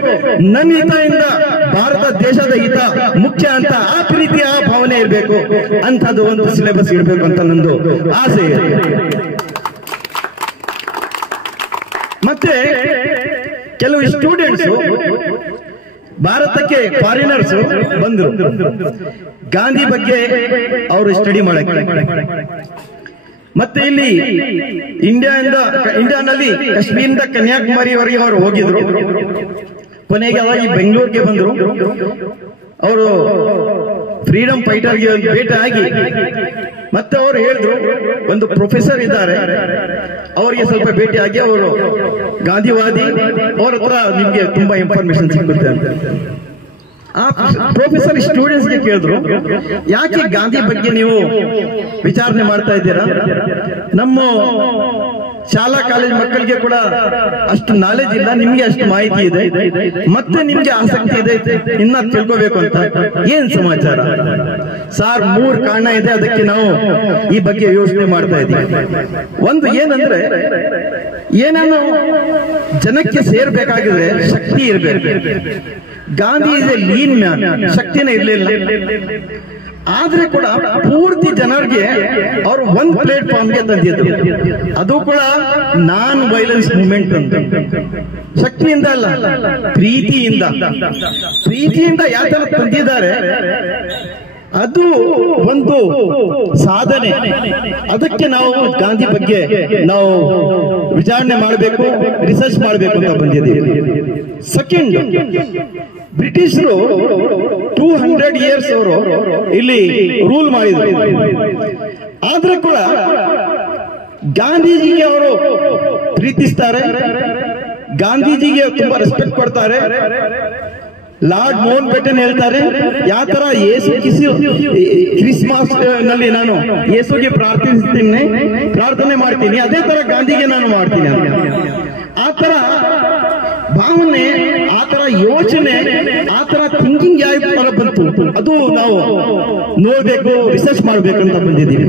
ನನ್ನ ಹಿತದಿಂದ ಭಾರತ ದೇಶದ ಹಿತ ಮುಖ್ಯ ಅಂತ ಆ ಪ್ರೀತಿ ಆ ಭಾವನೆ ಇರಬೇಕು ಅಂತದ್ದು ಒಂದು ಸಿಲೆಬಸ್ ಇರಬೇಕು ಅಂತ ನಂದು ಆಸೆ ಇದೆ. ಮತ್ತೆ ಕೆಲವು ಸ್ಟೂಡೆಂಟ್ಸ್ ಭಾರತಕ್ಕೆ ಫಾರಿನರ್ಸ್ ಬಂದರು ಗಾಂಧಿ ಬಗ್ಗೆ ಅವರು ಸ್ಟಡಿ ಮಾಡಕ್ಕೆ. ಮತ್ತೆ ಇಲ್ಲಿ ಇಂಡಿಯಾನಲ್ಲಿ ಕಾಶ್ಮೀರಿಂದ ಕನ್ಯಾಕುಮಾರಿವರೆಗೆ ಅವರು ಹೋಗಿದ್ರು. ಕೊನೆಗೆ ಅವಾಗಿ ಬೆಂಗಳೂರಿಗೆ ಬಂದರು. ಅವರು ಫ್ರೀಡಮ್ ಫೈಟರ್ಗೆ ಭೇಟಿ ಆಗಿ ಮತ್ತೆ ಅವರು ಹೇಳಿದ್ರು, ಒಂದು ಪ್ರೊಫೆಸರ್ ಇದ್ದಾರೆ, ಅವರಿಗೆ ಸ್ವಲ್ಪ ಭೇಟಿ ಆಗಿ ಅವರು ಗಾಂಧಿವಾದಿ, ಅವ್ರ ಹತ್ರ ನಿಮ್ಗೆ ತುಂಬಾ ಇನ್ಫಾರ್ಮೇಶನ್ ಸಿಗುತ್ತೆ ಅಂತ. ಆ ಪ್ರೊಫೆಸರ್ ಸ್ಟೂಡೆಂಟ್ಸ್ಗೆ ಕೇಳಿದ್ರು, ಯಾಕೆ ಗಾಂಧಿ ಬಗ್ಗೆ ನೀವು ವಿಚಾರಣೆ ಮಾಡ್ತಾ ಇದ್ದೀರಾ? ನಮ್ಮ ಶಾಲಾ ಕಾಲೇಜ್ ಮಕ್ಕಳಿಗೆ ಕೂಡ ಅಷ್ಟು ನಾಲೆಜ್ ಇಲ್ಲ, ನಿಮ್ಗೆ ಅಷ್ಟು ಮಾಹಿತಿ ಇದೆ, ಮತ್ತೆ ನಿಮ್ಗೆ ಆಸಕ್ತಿ ಇದೆ ಇನ್ನ ತಿಳ್ಕೋಬೇಕು ಅಂತ. ಏನ್ ಸಮಾಚಾರ? ಸಾರ್ 3 ಕಾರಣ ಇದೆ, ಅದಕ್ಕೆ ನಾವು ಈ ಬಗ್ಗೆ ಯೋಚನೆ ಮಾಡ್ತಾ ಇದ್ದೀವಿ. ಒಂದು ಏನಂದ್ರೆ, ಏನನ್ನು ಜನಕ್ಕೆ ಸೇರ್ಬೇಕಾಗಿದ್ರೆ ಶಕ್ತಿ ಇರಬೇಕು. Gandhi is a lean man, ಶಕ್ತಿನೇ ಇರಲಿಲ್ಲ. ಆದ್ರೆ ಕೂಡ ಪೂರ್ತಿ ಜನರಿಗೆ ಅವರು ಒಂದು ಪ್ಲೇಟ್ಫಾರ್ಮ್ಗೆ ತಂದಿದ್ರು. ಅದು ಕೂಡ ನಾನ್ ವೈಲೆನ್ಸ್ ಮೂವ್ಮೆಂಟ್ ಅಂತ. ಶಕ್ತಿಯಿಂದ ಅಲ್ಲ, ಪ್ರೀತಿಯಿಂದ ಯಾವ ತರ ತಂದಿದ್ದಾರೆ ಅದು ಒಂದು ಸಾಧನೆ. ಅದಕ್ಕೆ ನಾವು ಗಾಂಧಿ ಬಗ್ಗೆ ನಾವು ವಿಚಾರಣೆ ಮಾಡಬೇಕು, ರಿಸರ್ಚ್ ಮಾಡಬೇಕು ಅಂತ ಬಂದಿದ್ದೀವಿ. ಸೆಕೆಂಡ್, ಬ್ರಿಟಿಷರು 200 years ಅವರು ಇಲ್ಲಿ ರೂಲ್ ಮಾಡಿದ್ರು. ಆದ್ರೆ ಕೂಡ ಗಾಂಧೀಜಿಗೆ ಅವರು ಪ್ರೀತಿಸ್ತಾರೆ, ಗಾಂಧೀಜಿಗೆ ತುಂಬಾ ರೆಸ್ಪೆಕ್ಟ್ ಕೊಡ್ತಾರೆ. ಲಾರ್ಡ್ ಮೌಂಟ್ ಬೇಟನ್ ಹೇಳ್ತಾರೆ, ಯಾವ ತರ ಕ್ರಿಸ್ಮಸ್ ನಲ್ಲಿ ನಾನು ಯೇಸುಗೆ ಪ್ರಾರ್ಥನೆ ಮಾಡ್ತೀನಿ, ಅದೇ ತರ ಗಾಂಧಿಗೆ ನಾನು ಮಾಡ್ತೀನಿ. ಆ ತರ ಭಾವನೆ, ಆ ತರ ಯೋಚನೆ, ಆ ತರ ಥಿಂಕಿಂಗ್ ಯಾವ ತರ ಬಂತು ಅದು ನಾವು ನೋಡ್ಬೇಕು, ರಿಸರ್ಚ್ ಮಾಡ್ಬೇಕು ಅಂತ ಬಂದಿದ್ದೀವಿ.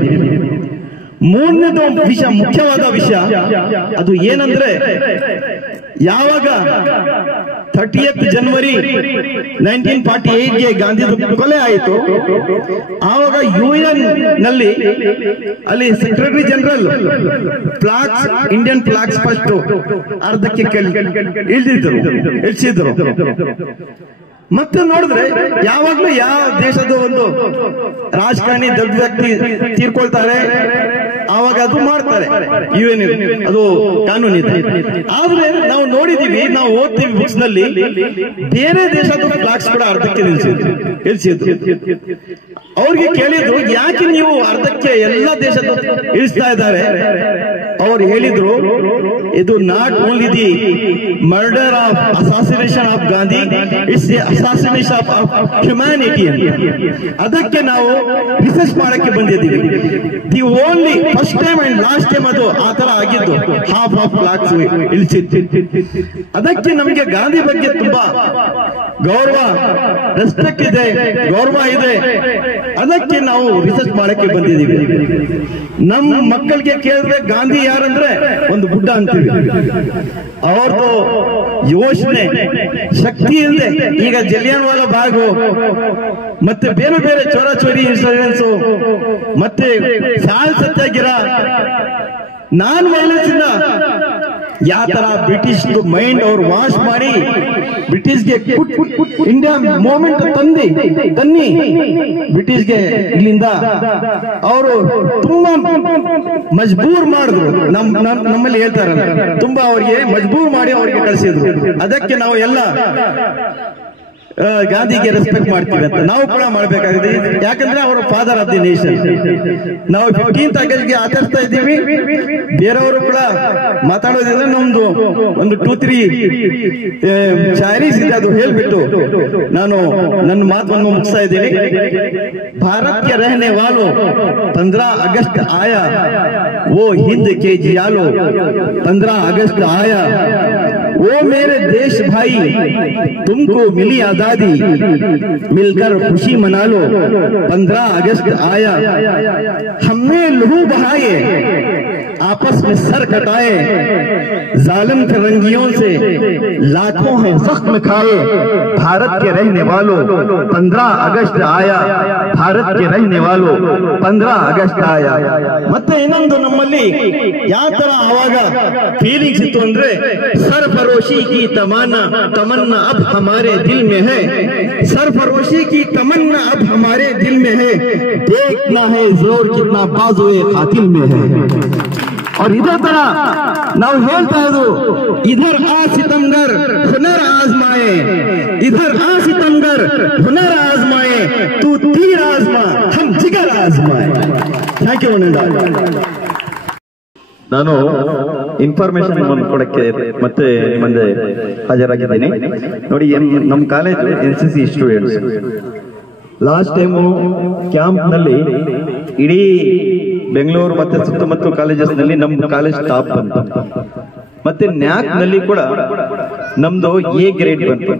ಮೂರನೇದು ವಿಷಯ, ಮುಖ್ಯವಾದ ವಿಷಯ ಅದು ಏನಂದ್ರೆ, ಯಾವಾಗ 30th January 1948ಗೆ ಗಾಂಧಿ ಕೊಲೆ ಆಯಿತು, ಆವಾಗ UN ನಲ್ಲಿ ಅಲ್ಲಿ secretary general flags, Indian flags first ಅರ್ಧಕ್ಕೆ ಇಳಿಸಿದ್ರು. ಮತ್ತೆ ನೋಡಿದ್ರೆ ಯಾವಾಗ್ಲೂ ಯಾವ ದೇಶದ ಒಂದು ರಾಜಕಾರಣಿ ದೊಡ್ಡ ವ್ಯಕ್ತಿ ತೀರ್ಕೊಳ್ತಾರೆ, ಆವಾಗ ಅದು ಮಾಡ್ತಾರೆ, UN ಅದು ಕಾನೂನಿದೆ. ಆದ್ರೆ ನಾವು ನೋಡಿದೀವಿ, ನಾವು ಓದ್ತೀವಿ ಬುಕ್ಸ್ ನಲ್ಲಿ, ಬೇರೆ ದೇಶದ ಫ್ಲಾಗ್ಸ್ ಕೂಡ ಅರ್ಧಕ್ಕೆ ಇಳಿಸಿದ್ರು. ಅವ್ರಿಗೆ ಕೇಳಿದ್ರು, ಯಾಕೆ ನೀವು ಅರ್ಧಕ್ಕೆ ಎಲ್ಲ ದೇಶದ ಇಳಿಸ್ತಾ ಇದ್ದಾರೆ? ಅವ್ರು ಹೇಳಿದ್ರು, ಇದು not only the murder of assassination of Gandhi, it's assassination of humanity. ಅದಕ್ಕೆ ನಾವು ರಿಸರ್ಚ್ ಮಾಡಕ್ಕೆ ಬಂದಿದ್ದೀವಿ. The only first time and last time ಅದು ಆ ತರ ಆಗಿದ್ದು, ಹಾಫ್ ಆಫ್ ಫ್ಲಾಗ್ಸ್ ಇಳಿಸಿತ್ತು. ಅದಕ್ಕೆ ನಮಗೆ ಗಾಂಧಿ ಬಗ್ಗೆ ತುಂಬಾ ಗೌರವ, ರೆಸ್ಪೆಕ್ಟ್ ಇದೆ, ಗೌರವ ಇದೆ. ಅದಕ್ಕೆ ನಾವು ರಿಸರ್ಚ್ ಮಾಡಕ್ಕೆ ಬಂದಿದ್ದೀವಿ. ನಮ್ಮ ಮಕ್ಕಳಿಗೆ ಕೇಳಿದ್ರೆ ಗಾಂಧಿ ಯಾರಂದ್ರೆ ಒಂದು ಬುಡ್ಡ ಅಂತೀವಿ. ಅವ್ರದ್ದು ಯೋಚನೆ ಶಕ್ತಿ ಇಲ್ಲದೆ ಈಗ ಜಲಿಯನ್ವಾಲಾ ಬಾಗು ಮತ್ತೆ ಬೇರೆ ಬೇರೆ ಚೋರಾಚೋರಿ ಇನ್ಸಿಡೆನ್ಸ್ ಮತ್ತೆ ಸಾಲ್ ಸತ್ಯಾಗ್ರಹ, ನಾನ್ ವೈಲೆನ್ಸ್ ಇಂದ ಯಾವ ತರ ಬ್ರಿಟಿಷ್ ಮೈಂಡ್ ಅವ್ರು ವಾಶ್ ಮಾಡಿ ಬ್ರಿಟಿಷ್ಗೆ ಇಂಡಿಯಾ ಮೂವ್ಮೆಂಟ್ ತನ್ನಿ ಬ್ರಿಟಿಷ್ಗೆ ಇಲ್ಲಿಂದ ಅವರು ತುಂಬಾ ಮಜಬೂರ್ ಮಾಡಿದ್ರು. ನಮ್ಮಲ್ಲಿ ಹೇಳ್ತಾರೆ, ತುಂಬಾ ಅವರಿಗೆ ಮಜಬೂರ್ ಮಾಡಿ ಅವರಿಗೆ ಕಳಿಸಿದ್ರು. ಅದಕ್ಕೆ ನಾವು ಎಲ್ಲ ಗಾಂಧಿಗೆ ರೆಸ್ಪೆಕ್ಟ್ ಮಾಡ್ತೀವಿ ಅಂತ ನಾವು ಕೂಡ ಮಾಡಬೇಕಾಗಿದೆ. ಯಾಕಂದ್ರೆ ಅವರು ಫಾದರ್ ಆಫ್ ದಿ ನೇಷನ್. ನಾವು 15th Augustಗೆ ಆಚರಿಸ್ತಾ ಇದ್ದೀವಿ. ಬೇರೆಯವರು ಕೂಡ ಮಾತಾಡೋದಿಲ್ಲ. ನಮ್ದು ಒಂದು 2-3 ಶಾಯರೀಸ್ ಇದೆ, ಅದು ಹೇಳ್ಬಿಟ್ಟು ನಾನು ನನ್ನ ಮಾತನ್ನು ಮುಗಿಸ್ತಾ ಇದ್ದೀನಿ. ಭಾರತ್ ಕೆ रहने वालों 15 अगस्त आया, वो हिंद के जियालो 15 अगस्त आया, वो मेरे देश भाई तुमको मिली आजादी, मिलकर खुशी मना लो 15 अगस्त आया, हमने लहू बहाए आपस में सर कटाए, जालिम फिरंगियों से लाखों हैं जख्म खाए। भारत के रहने वालों 15 अगस्त आया, भारत के रहने वालों 15 अगस्त आया। ಮತ್ತೆ ಇನ್ನೊಂದು ನಮ್ಮಲ್ಲಿ ಯಾವ ತರ ಆವಾಗ ಫೀಲಿಂಗ್ಸ್ ಇತ್ತು ಅಂದ್ರೆ, सरफरोशी की तमन्ना अब हमारे दिल में है, सरफरोशी की तमन्ना अब हमारे दिल में है, देखना है जोर कितना बाजुए कातिल में है। और इधर तरह ನಾವು ಹೇಳ್ತಾ ಇದ್ದು, इधर आ सितमगर हुनर आजमाए, इधर आ सितमगर हुनर आजमाए, तू तीर आजमा हम जिगर आजमाए। ಥ್ಯಾಂಕ್ ಯು ನಾನು ಇನ್ಫಾರ್ಮೇಶನ್ ಒಂದು ಕೊಡಕ್ಕೆ ಮತ್ತೆ ಮುಂದೆ ಹಾಜರಾಗಿದ್ದೀನಿ. ನೋಡಿ, ನಮ್ಮ college NCC students last time camp ನಲ್ಲಿ ಇಡೀ ಬೆಂಗಳೂರು ಮತ್ತೆ ಸುತ್ತಮುತ್ತ ಕಾಲೇಜಸ್ ನಲ್ಲಿ ನಮ್ಮ ಕಾಲೇಜ್ ಟಾಪ್ ಬಂತು. ಮತ್ತೆ ನ್ಯಾಕ್ ನಲ್ಲಿ ಕೂಡ ನಮ್ದು ಎ ಗ್ರೇಡ್ ಬಂತು.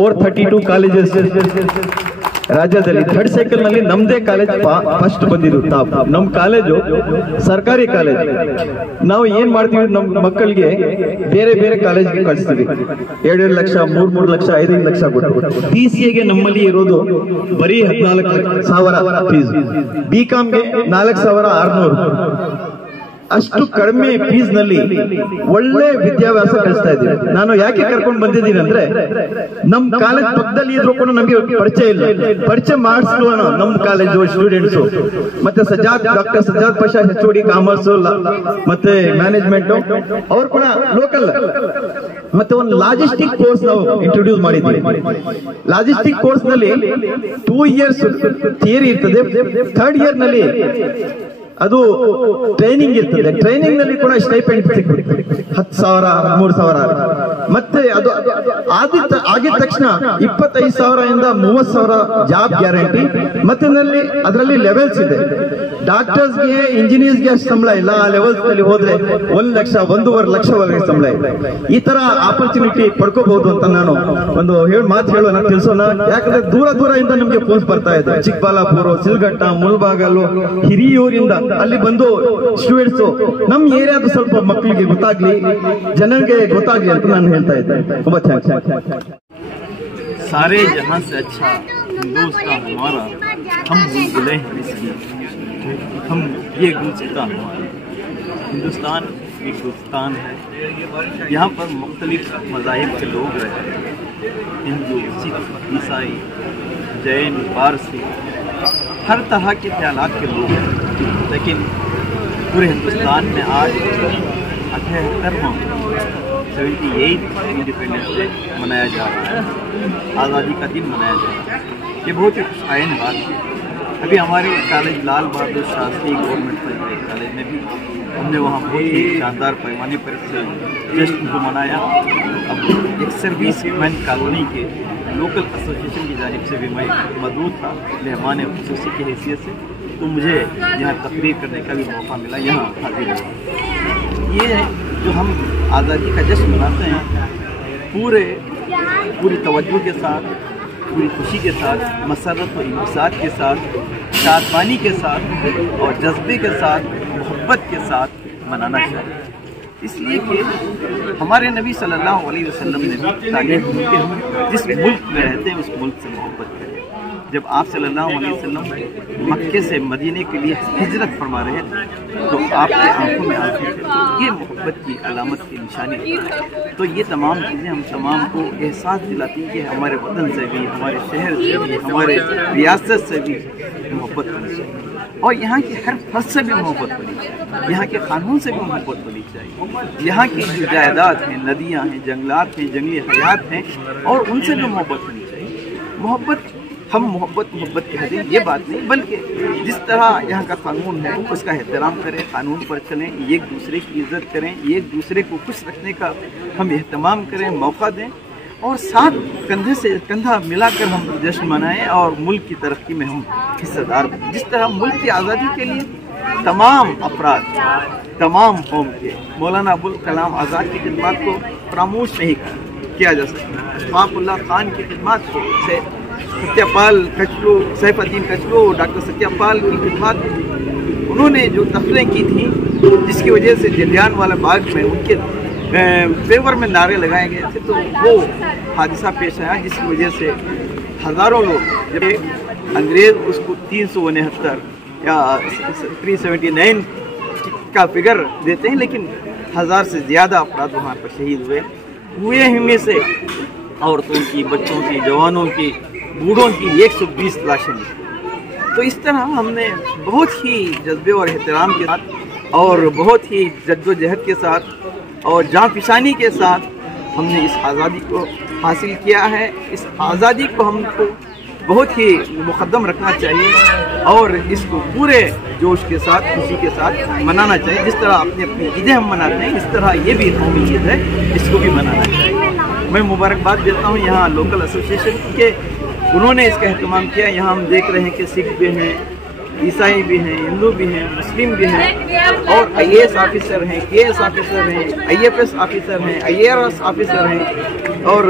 432 ಕಾಲೇಜಸ್ ರಾಜ್ಯದಲ್ಲಿ ಥರ್ಡ್ ಸೈಕಲ್ ನಲ್ಲಿ ನಮ್ದೇ ಕಾಲೇಜ್ ಫಸ್ಟ್ ಬಂದಿದ್ದು ಟಾಪ್. ನಮ್ ಕಾಲೇಜು ಸರ್ಕಾರಿ ಕಾಲೇಜ್. ನಾವು ಏನ್ ಮಾಡ್ತೀವಿ, ನಮ್ ಮಕ್ಕಳಿಗೆ ಬೇರೆ ಬೇರೆ ಕಾಲೇಜ್ಗೆ ಕಳಿಸ್ತೀವಿ. 2 ಲಕ್ಷ 3 ಲಕ್ಷ 5 ಲಕ್ಷ ಕೊಟ್ಟು. PCAಗೆ ನಮ್ಮಲ್ಲಿ ಇರೋದು ಬರೀ 14,000 ಫೀಸ್, BComಗೆ 4,600. ಅಷ್ಟು ಕಡಿಮೆ ಫೀಸ್ ನಲ್ಲಿ ಒಳ್ಳೆ ವಿದ್ಯಾಭ್ಯಾಸ ಕಲಿಸ್ತಾ ಇದ್ದೀವಿ. ನಾನು ಯಾಕೆ ಕರ್ಕೊಂಡು ಬಂದಿದ್ದೀನಿ ಅಂದ್ರೆ, ನಮ್ ಕಾಲೇಜ್ ಪಕ್ಕದಲ್ಲಿ ಇದ್ರು ಕೂಡ ನಮಗೆ ಪರಿಚಯ ಇಲ್ಲ. ಪರಿಚಯ ಮಾಡಿಸ್ಲು ನಮ್ ಕಾಲೇಜು ಸ್ಟೂಡೆಂಟ್ಸ್. ಮತ್ತೆ doctor Sajjad Pasha HOD commerce ಮತ್ತೆ ಮ್ಯಾನೇಜ್ಮೆಂಟ್, ಅವ್ರು ಕೂಡ ಲೋಕಲ್. ಮತ್ತೆ ಒಂದು ಲಾಜಿಸ್ಟಿಕ್ ಕೋರ್ಸ್ ನಾವು ಇಂಟ್ರೊಡ್ಯೂಸ್ ಮಾಡಿದ್ದೀವಿ. ಲಾಜಿಸ್ಟಿಕ್ ಕೋರ್ಸ್ ನಲ್ಲಿ 2 ಇಯರ್ಸ್ ಥಿಯರಿ ಇರ್ತದೆ, 3rd ಇಯರ್ ನಲ್ಲಿ ಅದು ಟ್ರೈನಿಂಗ್ ಇರ್ತದೆ. ಟ್ರೈನಿಂಗ್ ನಲ್ಲಿ ಕೂಡ ಸ್ಟೈಪೆಂಡ್ ಸಿಗುತ್ತೆ 10,000 13,000. ಮತ್ತೆ ಅದು ಆಗಿದ ತಕ್ಷಣ 25,000 ಇಂದ 30,000 ಜಾಬ್ ಗ್ಯಾರಂಟಿ. ಮತ್ತೆ ಅದರಲ್ಲಿ ಲೆವೆಲ್ಸ್ ಇದೆ. ಡಾಕ್ಟರ್ಸ್ಗೆ ಇಂಜಿನಿಯರ್ಸ್ಗೆ ಅಷ್ಟು ಸಂಬಳ ಇಲ್ಲ. ಆ ಲೆವೆಲ್ಸ್ ನಲ್ಲಿ ಹೋದ್ರೆ 1 ಲಕ್ಷ 1.5 ಲಕ್ಷವರೆಗೆ ಸಂಬಳ ಇದೆ. ಈ ತರ ಆಪರ್ಚುನಿಟಿ ಪಡ್ಕೋಬಹುದು ಅಂತ ನಾನು ಒಂದು ಮಾತು ಹೇಳೋಣ, ತಿಳಿಸೋಣ. ಯಾಕಂದ್ರೆ ದೂರ ಇಂದ ನಮ್ಗೆ ಫೋನ್ಸ್ ಬರ್ತಾ ಇದೆ. ಚಿಕ್ಕಬಳ್ಳಾಪುರ, ಸಿಲ್ಘಟ್ಟ, ಮುಳಬಾಗಲು, ಹಿರಿಯೂರಿಂದ ಅಲ್ಲಿ ಬಂದು ಸ್ಟೂಡೆಂಟ್ಸ್ ನಮ್ ಏರಿಯಾದ ಸ್ವಲ್ಪ ಮಕ್ಕಳಿಗೆ ಗೊತ್ತಾಗ್ಲಿ, ಜನರಿಗೆ ಗೊತ್ತಾಗ್ಲಿ ಅಂತ ನಾನು ಹೇಳ್ತಾ ಇದ್ದೆ. ತುಂಬಾ ಥ್ಯಾಂಕ್ಸ್. सारे जहां से अच्छा हिंदुस्तान हमारा, हम बुलबुले हैं इसकी, हम ये गुलसिस्तान हमारा। हिंदुस्तान एक गुलसिस्तान है, यहाँ पर मुख्तलिफ मज़ाहिब के लोग रहते हैं, हिंदू, सिख, ईसाई, जैन, पारसी, हर तरह के ख्यालात के लोग हैं। लेकिन पूरे हिंदुस्तान में आज 78वां 78 इंडिपेंडेंस डे मनाया जा रहा है, आज़ादी का दिन मनाया जा रहा है। ये बहुत ही खुशहाल बात है। अभी हमारे college Lal Bahadur Shastri government college में भी हमने वहाँ बहुत ही शानदार पैमाने पर जश्न को मनाया। अब एक सर्विस मैन कॉलोनी के लोकल एसोसिएशन की जानिब से भी मैं मौजूद था मेहमान खुसूसी की हैसियत से, तो मुझे यहाँ तकरीर करने का भी मौका मिला, यहाँ हाजिर हुआ। ये जो हम आज़ादी का जश्न मनाते हैं पूरी तवज्जो के साथ, पूरी खुशी के साथ, मसरत और इंबसात के साथ, शादबानी के साथ और जज्बे के साथ, मोहब्बत के साथ मनाना चाहिए। इसलिए कि हमारे नबी सल्लल्लाहु अलैहि वसल्लम ने भी तालीम दी कि हम जिस मुल्क में रहते हैं उस मुल्क से मोहब्बत करें। जब आप सल्लल्लाहु अलैहि वसल्लम मक्के से मदीने के लिए हिजरत फरमा रहे थे तो आपकी आंखों में आंखें थे, ये मोहब्बत की अलामत की निशानी थी। तो ये तमाम चीज़ें हम तमाम को एहसास दिलाती हैं कि हमारे वतन से भी, हमारे शहर से भी, हमारे रियासत से भी मोहब्बत होनी चाहिए और यहाँ की हर फर्ज से भी मोहब्बत होनी चाहिए, यहाँ के कानून से भी मोहब्बत होनी चाहिए, यहाँ की जो जायदाद हैं, नदियाँ हैं, जंगलात हैं, जंगली हयात हैं और उनसे भी मोहब्बत होनी चाहिए। मोहब्बत हम मोहब्बत कहते हैं ये बात नहीं, बल्कि जिस तरह यहाँ का कानून है उसका एहतराम करें, कानून पर चलें, एक दूसरे की इज्जत करें, एक दूसरे को खुश रखने का हम एहतमाम करें, मौका दें और साथ कंधे से कंधा मिलाकर हम जश्न मनाएं और मुल्क की तरक्की में हम हिस्सेदार बनें। जिस तरह मुल्क की आज़ादी के लिए तमाम अफराद, तमाम कौम के मौलाना अबुल कलाम आज़ाद की खिदमत को फरामोश नहीं किया जा सकता। ख्वाकुल्लाह खान की खिदमत को सत्यपाल कचलो, सैफुद्दीन कचलो, डॉक्टर सत्यपाल की खिदमत, उन्होंने जो तकरीरें की थी जिसकी वजह से जलियांवाला बाग में उनके फेवर में नारे लगाए गए थे, तो वो हादसा पेश आया जिसकी वजह से हज़ारों लोग, जब अंग्रेज़ उसको 369 या 379 का फिगर देते हैं, लेकिन 1000 से ज़्यादा अफराद वहाँ पर शहीद हुए इनमें से औरतों की, बच्चों की, जवानों की, बूढ़ों की 120 लाशें ली। तो इस तरह हमने बहुत ही जज्बे और एहतराम के साथ और बहुत ही जद्दोजहद के साथ और जान पिशानी के साथ हमने इस आज़ादी को हासिल किया है। इस आज़ादी को हमको बहुत ही मुक़द्दम रखना चाहिए और इसको पूरे जोश के साथ, खुशी के साथ मनाना चाहिए। जिस तरह अपनी अपनी ईदें हम मनाते हैं, इस तरह ये भी कौमी ईद है, इसको भी मनाना चाहिए। मैं मुबारकबाद देता हूँ यहाँ लोकल एसोसिएशन के, उन्होंने इसका एहतमाम किया। यहाँ हम देख रहे हैं कि सिख भी हैं, ईसाई भी हैं, हिंदू भी हैं, मुस्लिम भी हैं और IAS ऑफिसर हैं, KS ऑफिसर हैं, IFS ऑफिसर हैं, IAS ऑफिसर हैं और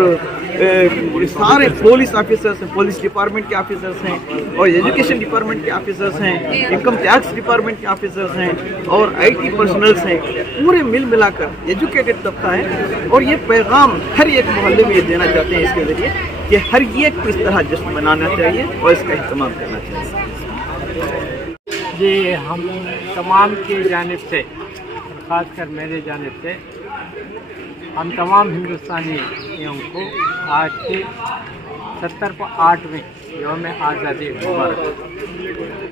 सारे पुलिस ऑफिसर्स हैं, पुलिस डिपार्टमेंट के ऑफिसर्स हैं और एजुकेशन डिपार्टमेंट के ऑफिसर्स हैं, इनकम टैक्स डिपार्टमेंट के ऑफिसर्स हैं और IT पर्सनल्स हैं। पूरे मिल मिलाकर एजुकेटेड तबका है और ये पैगाम हर एक मोहल्ले में ये देना चाहते हैं इसके ज़रिए कि हर एक को इस तरह जश्न मनाना चाहिए और इसका एहतमाम करना चाहिए। जी, हम तमाम की जानिब से, ख़ासकर मेरे जानिब से, हम तमाम हिंदुस्तानियों को आज के 78वें यौम आज़ादी मुबारक।